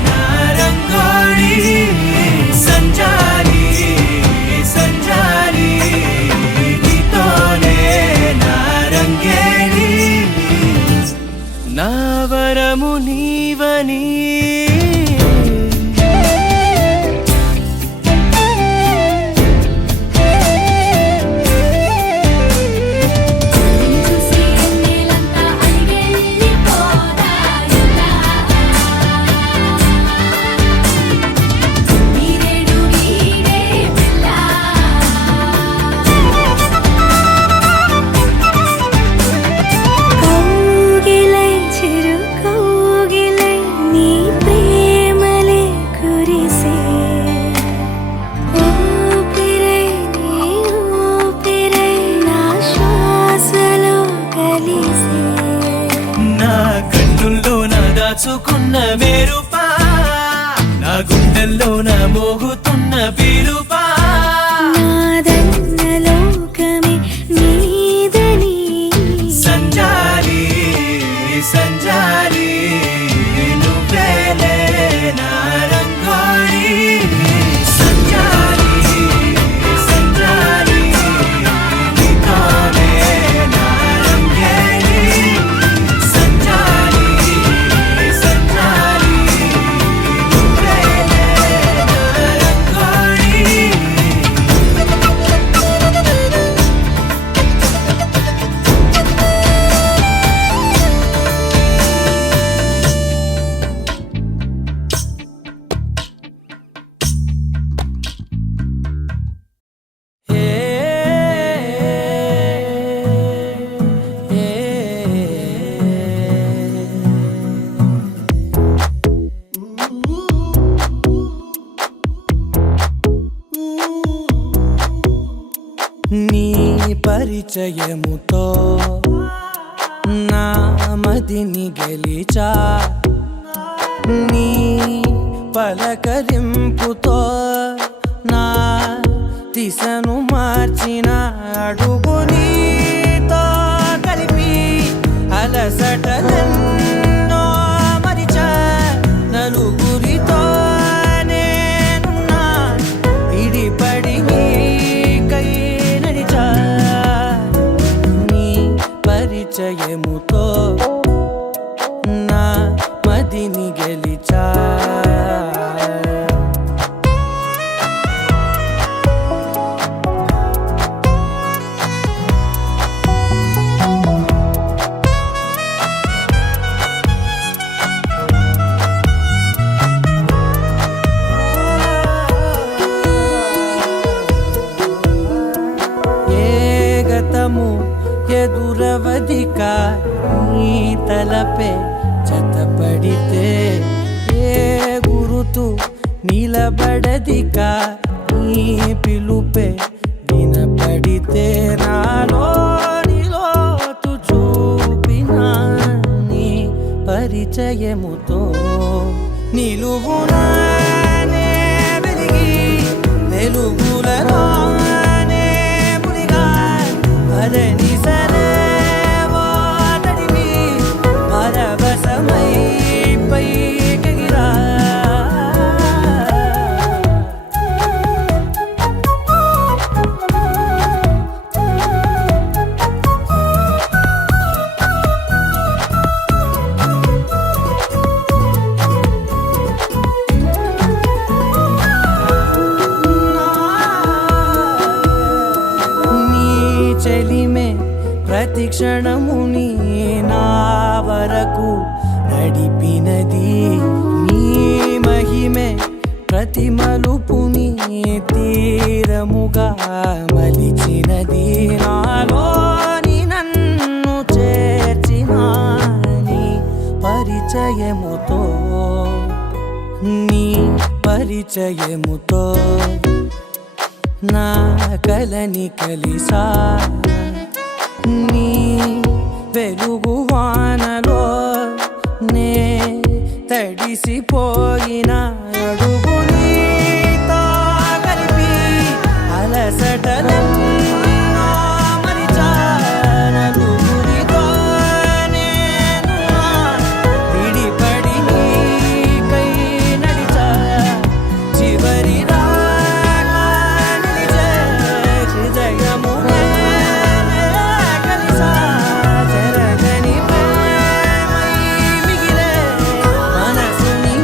నా రంగోళి సంచారి సంచారి నీతోనే నా రంగేళి నా వరము నీవని నిన్ను చూసి ఎన్నేలంతా అలిగెళ్ళిపోదా ఇలా నీరేడు వీడే పిల్ల కౌగిలై చిరు కౌగిలై దాచుకున్న వేరుపా నా గుండెల్లో నా మోగుతున్న పిలుపా నాదన్న లోకమే నీదని సంజారి సంజారి నువ్వేలే నా రంగోలి సంజారి సంజారి నీతోనే నా రంగేలి సంజారి సంజారి నువ్వేలే నా రంగోలి నీ పరిచయముతో నా మదిని గెలిచా నీ పలకరింపుతో నా దిశను మార్చిన అడుగు నీతో కలిపి అలసటలెన్నో మరిచా నలుగురితో నేనున్నా ఇడిపడి నీకై నడిచా నీ పరిచయముతో నా మదిని గెలిచా ఏ గతము ఎదురవదిక నీ తలపే జతపడితే ఏ గురుతు నిలబడదిక నీ పిలుపే వినపడితే నాలో నిలోతు చూపిన నీ పరిచయముతో నిలువునానే వెలిగి వెలుగులలోనే మునిగా అదని సరేవో తడిమి పరవశమై పైకెగిరా నీ చెలిమే ప్రతి క్షణముని నా వరకు నడిపినది నీ మహిమే ప్రతి మలుపుని తీరముగా మలిచినది నాలోని నన్ను చేర్చిన నీ పరిచయముతో నీ పరిచయముతో నా కలని కలిసా నీ వెలుగు వానలో నే తడిసిపోయిన అడుగు నీతో కలిపి అలసటలెన్నో మరిచా నలుగురితో నేనున్నా విడిపడి నీకై నడిచా చివరి రాగా నిలిచే హృదయమునే కలిసా జరగని ప్రేమై మిగిలే మనసుని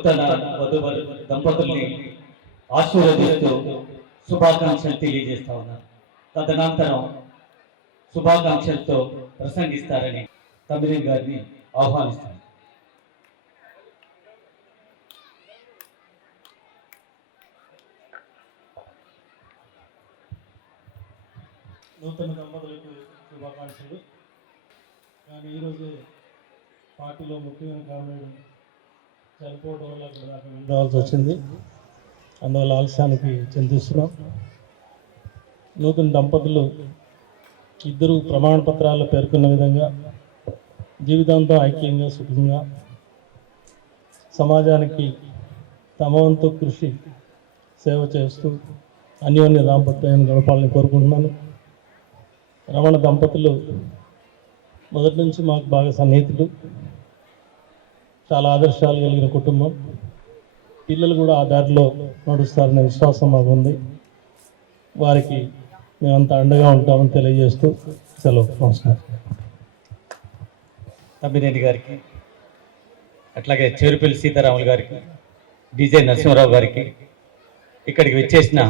నూతన వధువరు దంపతుల్ని ఆశీర్వదిస్తూ శుభాకాంక్షలు తెలియజేస్తా ఉన్నారు. తదనంతరం శుభాకాంక్షలతో ప్రసంగిస్తారని తమ్మినేని గారిని ఆహ్వానిస్తాను. నూతన దంపతులకు శుభాకాంక్షలు. కానీ ఈరోజు పార్టీలో ముఖ్యమైన కారణం చనిపోవడం వల్ల అక్కడ దాకా వెళ్ళవలసి వచ్చింది. అందువల్ల ఆలస్యానికి చింతిస్తున్నాం. నూతన దంపతులు ఇద్దరు ప్రమాణ పత్రాల్లో పేర్కొన్న విధంగా జీవితాంతం ఐక్యంగా సుఖంగా సమాజానికి తమ వంతు కృషి సేవ చేస్తూ అన్యోన్య దాంపత్యాన్ని గడపాలని కోరుకుంటున్నాను. రమణ దంపతులు మొదటి నుంచి మాకు బాగా సన్నిహితులు, చాలా ఆదర్శాలు కలిగిన కుటుంబం. పిల్లలు కూడా ఆ దారిలో నడుస్తారనే విశ్వాసం మాకు ఉంది. వారికి మేమంతా అండగా ఉంటామని తెలియజేస్తూ సెలవు. నమస్కారం. తమ్మినేని గారికి, అట్లాగే చేరుపల్లి సీతారాములు గారికి, డిజే నరసింహరావు గారికి, ఇక్కడికి వచ్చేసిన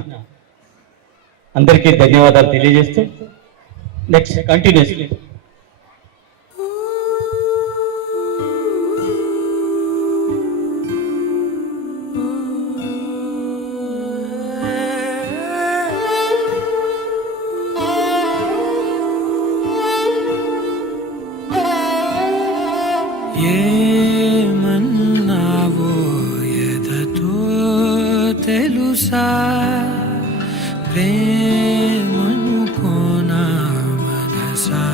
అందరికీ ధన్యవాదాలు తెలియజేస్తూ నెక్స్ట్ కంటిన్యూస్లీ ఏమన్నావో ఎదతో తెలుసా ప్రేమనుకోనా మనసా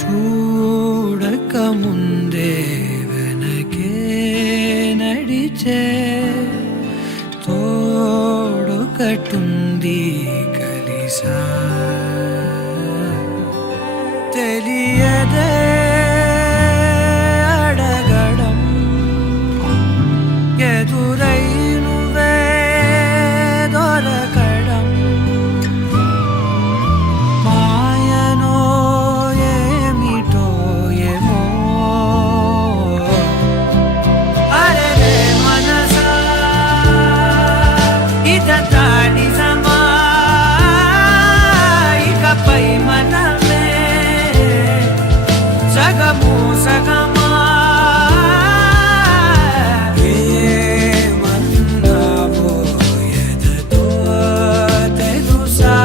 చూడక ముందే వెనకే నడిచే తోడొకటుంది కలిసా తెలియదే అడగడం ఎదురై నువ్వే దొరకడం మాయనో ఏమిటో ఏమో అరే మనసా ఇదంతా నిజమా ఇకపై మనమే సగము సగమా ఏమన్నావో ఎదతో తెలుసా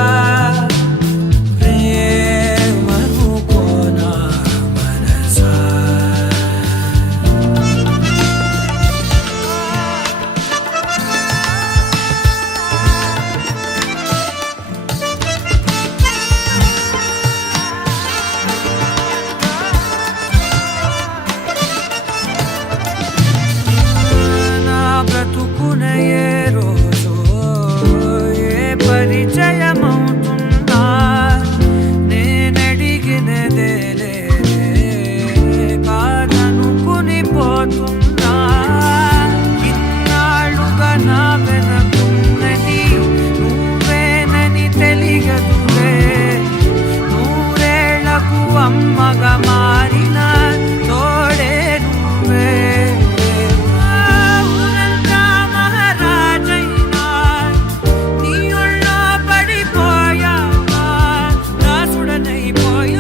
ప్రేమనుకోనా మనసా నా బ్రతుకున ఏ రోజు ఏ పరిచయమవుతున్నా నేనడిగినదే లేదే కాదనుకుని పోతున్నా ఇన్నాళ్ళుగా నా వెనకున్నది నువ్వేనని తెలియదులే నూరేళ్లకు అమ్మగా మారిన తోడే నువ్వే ఊరంతా మహారాజైనా నీ ఒళ్ళో పడిపోయాక దాసుడనైపోయానే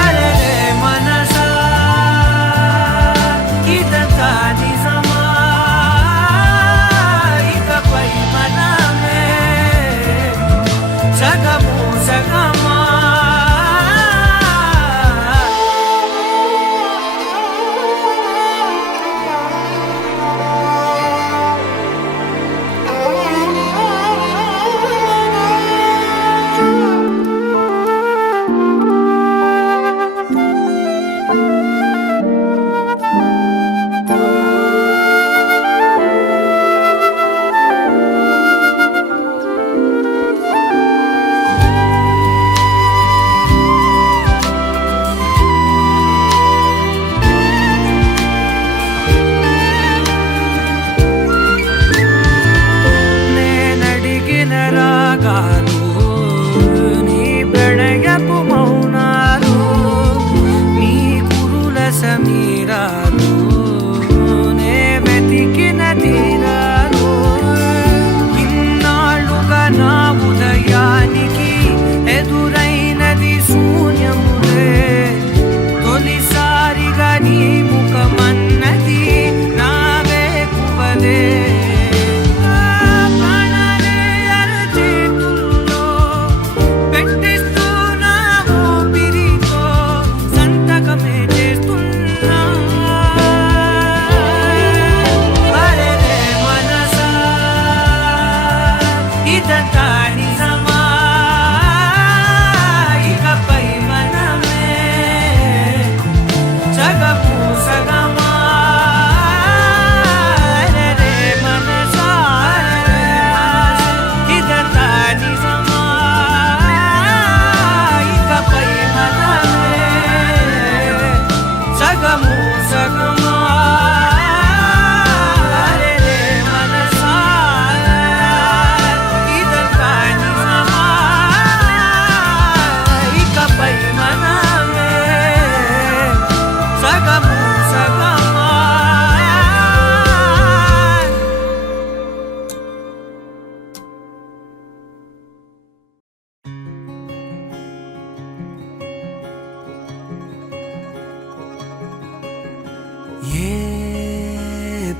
అరే మనసా ఇదంతా నిజమా ఇకపై మనమే సగము సగమా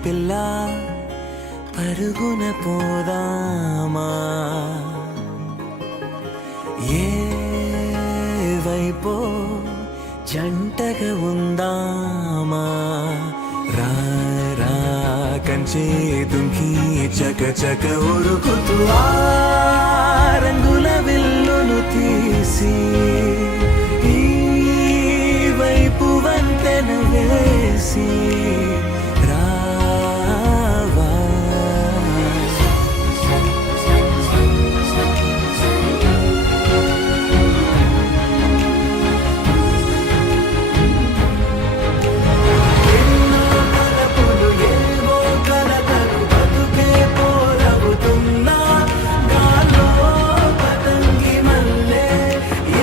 పిల్ల పరుగున పోదామా ఏ వైపో జంటగా ఉందామా రా రా కంచే దుంకి చక చక ఉరుకుతూ ఆ రంగుల విల్లును తీసి ఈ వైపు వంతెన వేసి రావా ఎన్నో తలపులు ఏవో కలతలు బతుకే పోరవుతున్నా గాల్లో పతంగి మల్లె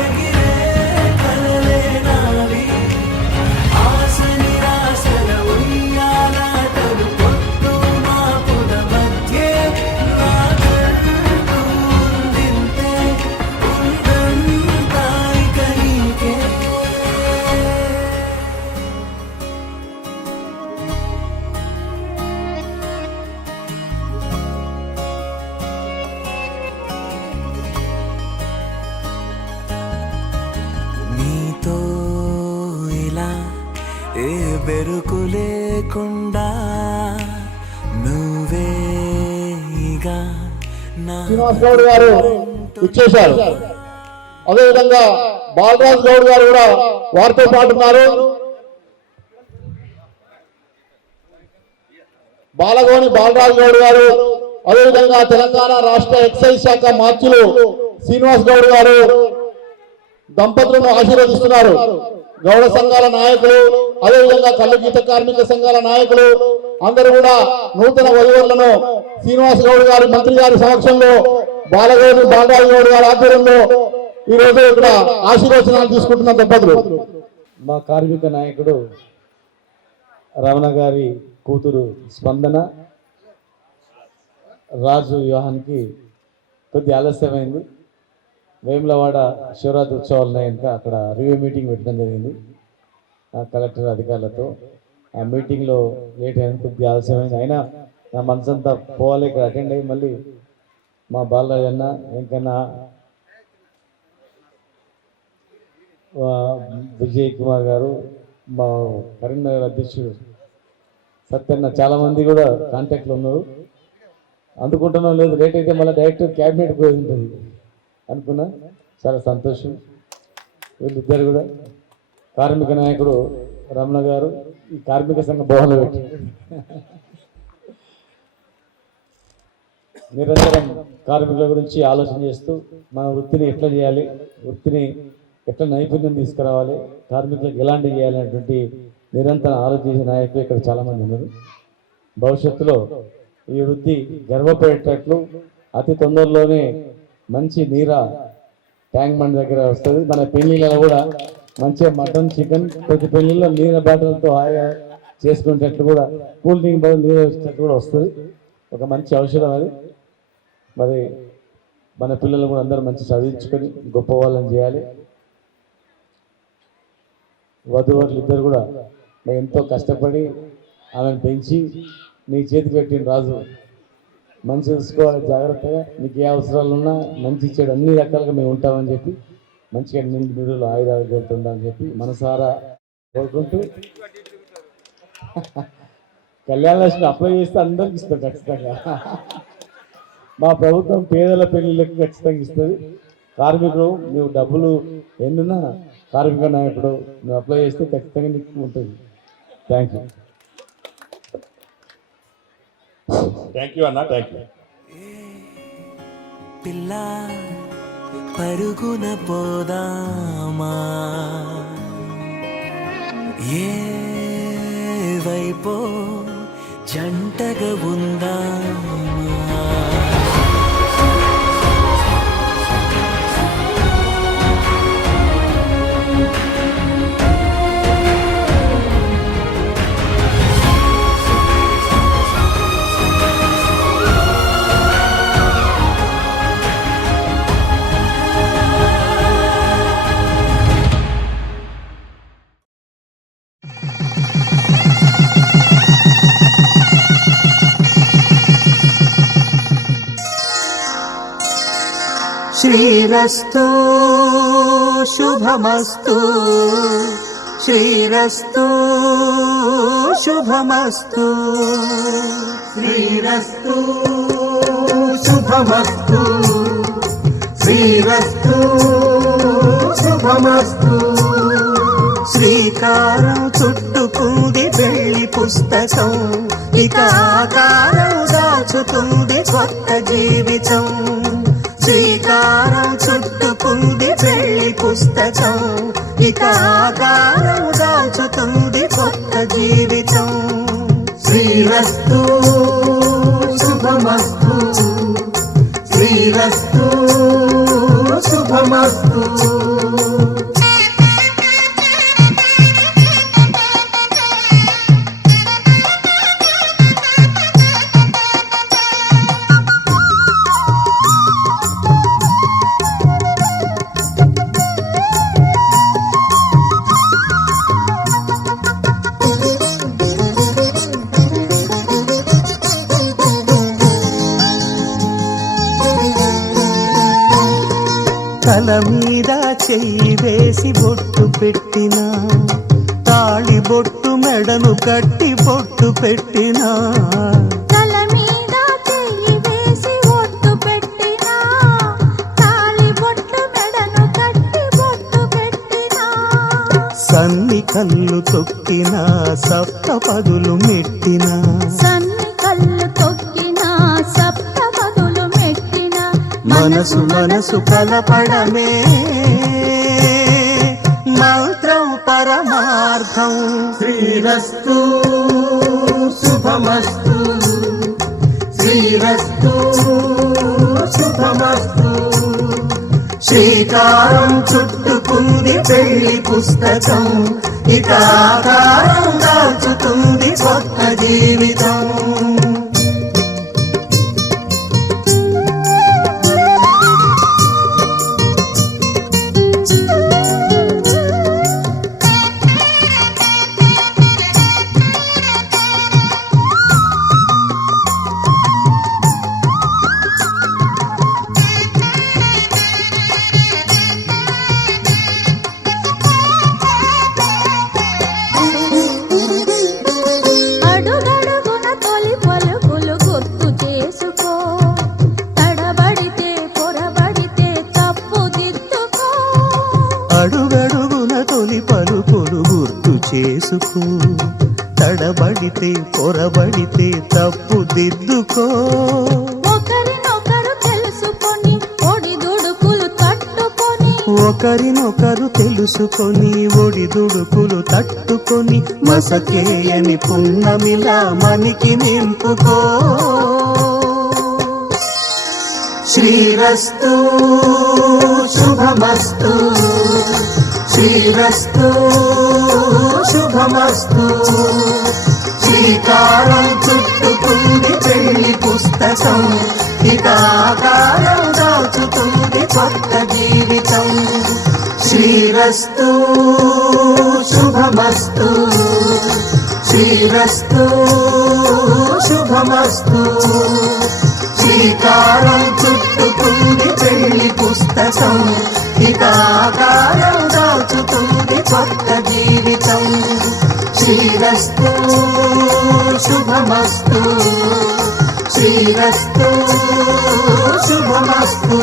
ఎగిరే కలలే నావి ఆశ నిరాశల ఉయ్యాలాటలు పొద్దు మాపుల మధ్య నాకంటూ ఉందింతే ఉందంతా ఇక నీకే నీతో ఇలా ఏ బెరుకు లేకుండా నువ్వేగా నా శ్రీనివాస్ గౌడ్ గారు ఇచ్చేశారు. అదేవిధంగా బాలరాజ్ గౌడ్ గారు కూడా వారితో పాటు ఉన్నారు. బాలగోని బాలరాజ్ గౌడ్ గారు, అదేవిధంగా తెలంగాణ రాష్ట్ర ఎక్సైజ్ శాఖ మార్చులు శ్రీనివాస్ గౌడ్ గారు దంపతులను ఆశీర్వదిస్తున్నారు. గౌడ సంఘాల నాయకులు, అదేవిధంగా కళ్ళు గీత కార్మిక సంఘాల నాయకులు అందరూ కూడా నూతన వధువులను శ్రీనివాస్ గౌడ్ గారి మంత్రి గారి సమక్షంలో బాలగౌని బాలరాజు గౌడ్ గారి ఆధ్వర్యంలో ఈ రోజు ఇక్కడ ఆశీర్వచనాలు తీసుకుంటున్న దంపతులు. మా కార్మిక నాయకుడు రమణ గారి కూతురు స్పందన రాజు వివాహానికి కొద్ది ఆలస్యమైంది. వేములవాడ శివరాత్రి ఉత్సవాలు ఉన్నాయనుక అక్కడ రివ్యూ మీటింగ్ పెట్టడం జరిగింది కలెక్టర్ అధికారులతో. ఆ మీటింగ్లో లేట్ అయింది, కొద్ది ఆలస్యమైంది. అయినా నా మనసంతా పోవాలి, ఇక్కడ అటెండ్ అయ్యి మళ్ళీ మా బాలరాజు అన్న వెంకన్న విజయ్ కుమార్ గారు, మా కరీంనగర్ అధ్యక్షుడు సత్యన్న, చాలామంది కూడా కాంటాక్ట్లో ఉన్నారు. అందుకుంటున్నాం లేదు, లేట్ అయితే మళ్ళీ డైరెక్ట్ క్యాబినెట్ పోయి ఉంటుంది అనుకున్నా. చాలా సంతోషం. వీళ్ళిద్దరు కూడా కార్మిక నాయకుడు రమణ గారు ఈ కార్మిక సంఘ భవన్లో పెట్టి నిరంతరం కార్మికుల గురించి ఆలోచన చేస్తూ మన వృత్తిని ఎట్లా చేయాలి, వృత్తిని ఎట్లా నైపుణ్యం తీసుకురావాలి, కార్మికులకు ఎలాంటి చేయాలనేటువంటి నిరంతరం ఆలోచించే నాయకులు ఇక్కడ చాలామంది ఉన్నారు. భవిష్యత్తులో ఈ వృత్తి గర్వపడేటట్లు అతి తొందరలోనే మంచి నీరా ట్యాంక్ బండ్ దగ్గర వస్తుంది. మన పెళ్లిళ్ళలో కూడా మంచిగా మటన్ చికెన్ ప్రతి పెళ్లిలో నీళ్ళ బాటలతో హాయిగా చేసుకునేటట్లు కూడా కూల్ డ్రింక్ బదులు నీరు వచ్చేటట్టు కూడా వస్తుంది. ఒక మంచి ఔషధం అది. మరి మన పిల్లలు కూడా అందరూ మంచి చదివించుకొని గొప్ప వాళ్ళని చేయాలి. వధువరులు ఇద్దరు కూడా ఎంతో కష్టపడి ఆమెను పెంచి నీ చేతికి పెట్టిన రాజు. మంచి చూసుకోవాలి జాగ్రత్తగా, నీకు ఏ అవసరాలు ఉన్నా మంచి ఇచ్చాడు, అన్ని రకాలుగా మేము ఉంటామని చెప్పి మంచిగా నిండు నిరులు ఆయుధాలు ఉండాలని చెప్పి మనసారా కోరుకుంటూ కళ్యాణ లక్ష్మి అప్లై చేస్తే అందరికి ఇస్తాం ఖచ్చితంగా. మా ప్రభుత్వం పేదల పెళ్లిళ్ళకి ఖచ్చితంగా ఇస్తుంది. కార్మికులు నువ్వు డబ్బులు ఎన్నున్నా కార్మిక నాయకుడు నువ్వు అప్లై చేస్తే ఖచ్చితంగా నీకు ఉంటుంది. Thank you. థ్యాంక్ యూ అన్న, థ్యాంక్ యూ. పిల్ల పరుగున పోదామా ఏ వైపో జంటగా ఉందామా శ్రీరస్తు శుభమస్తు శ్రీరస్తు శుభమస్తు శ్రీరస్తు శుభమస్తు శ్రీరస్తు శుభమస్తు శ్రీకారం చుట్టుకుంది పెళ్లి పుస్తకం ఇక ఆకారం దాచుతుంది కొత్త జీవితం శ్రీకారం చుట్టుకుంది పెళ్లి పుస్తకం ఇక ఆకారం దాచుతుంది కొత్త జీవితం శ్రీరస్తు శుభమస్తు శ్రీరస్తు శుభమస్తు తల మీద చెయ్యి వేసి బొట్టు పెట్టినా తాళి బొట్టు మెడను కట్టి బొట్టు పెట్టినా తల మీద చెయ్యి వేసి బొట్టు పెట్టినా తాళి బొట్టు మెడను కట్టి బొట్టు పెట్టినా సన్ని కళ్ళు తొక్కినా సప్త పదులు మెట్టినా సన్ని కళ్ళు తొక్కినా సప్త పదులు మెట్టినా మనసు మనసు కలపడమే మంత్రం పరమార్థం శ్రీరస్తు శుభమస్తు శ్రీరస్తు శుభమస్తు శ్రీకారం చుట్టుకుంది పెళ్లి పుస్తకం ఇక ఆకారం దాచుతుంది కొత్త జీవితం అడుగడుగున తొలి పలుకులు గుర్తు చేసుకో తడబడితే పొరబడితే తప్పు దిద్దుకో అడుగడుగున తొలి పలుకులు గుర్తు చేసుకో తడబడితే పొరబడితే తప్పు దిద్దుకో ఒకరినొకరు తెలుసుకొని ఒడిదుడుకులు తట్టుకొని ఒకరినొకరు తెలుసుకొని ఒడిదుడుకులు తట్టుకొని మసకేయని పున్నమిలా మనికి నింపుకో శ్రీరస్తు శుభమస్తు శ్రీరస్తు శుభమస్తు శ్రీకారం చుట్టుకుంది పెళ్లి పుస్తకం ఇక ఆకారం దాచుతుంది కొత్త జీవితం శ్రీరస్తు శుభమస్తు శ్రీరస్తు శుభమస్తు శ్రీకారం చుట్టుకుంది పెళ్లి పుస్తకం ఇక ఆకారం దాచుతుంది కొత్త జీవితం శ్రీరస్తు శుభమస్తు శ్రీరస్తు శుభమస్తు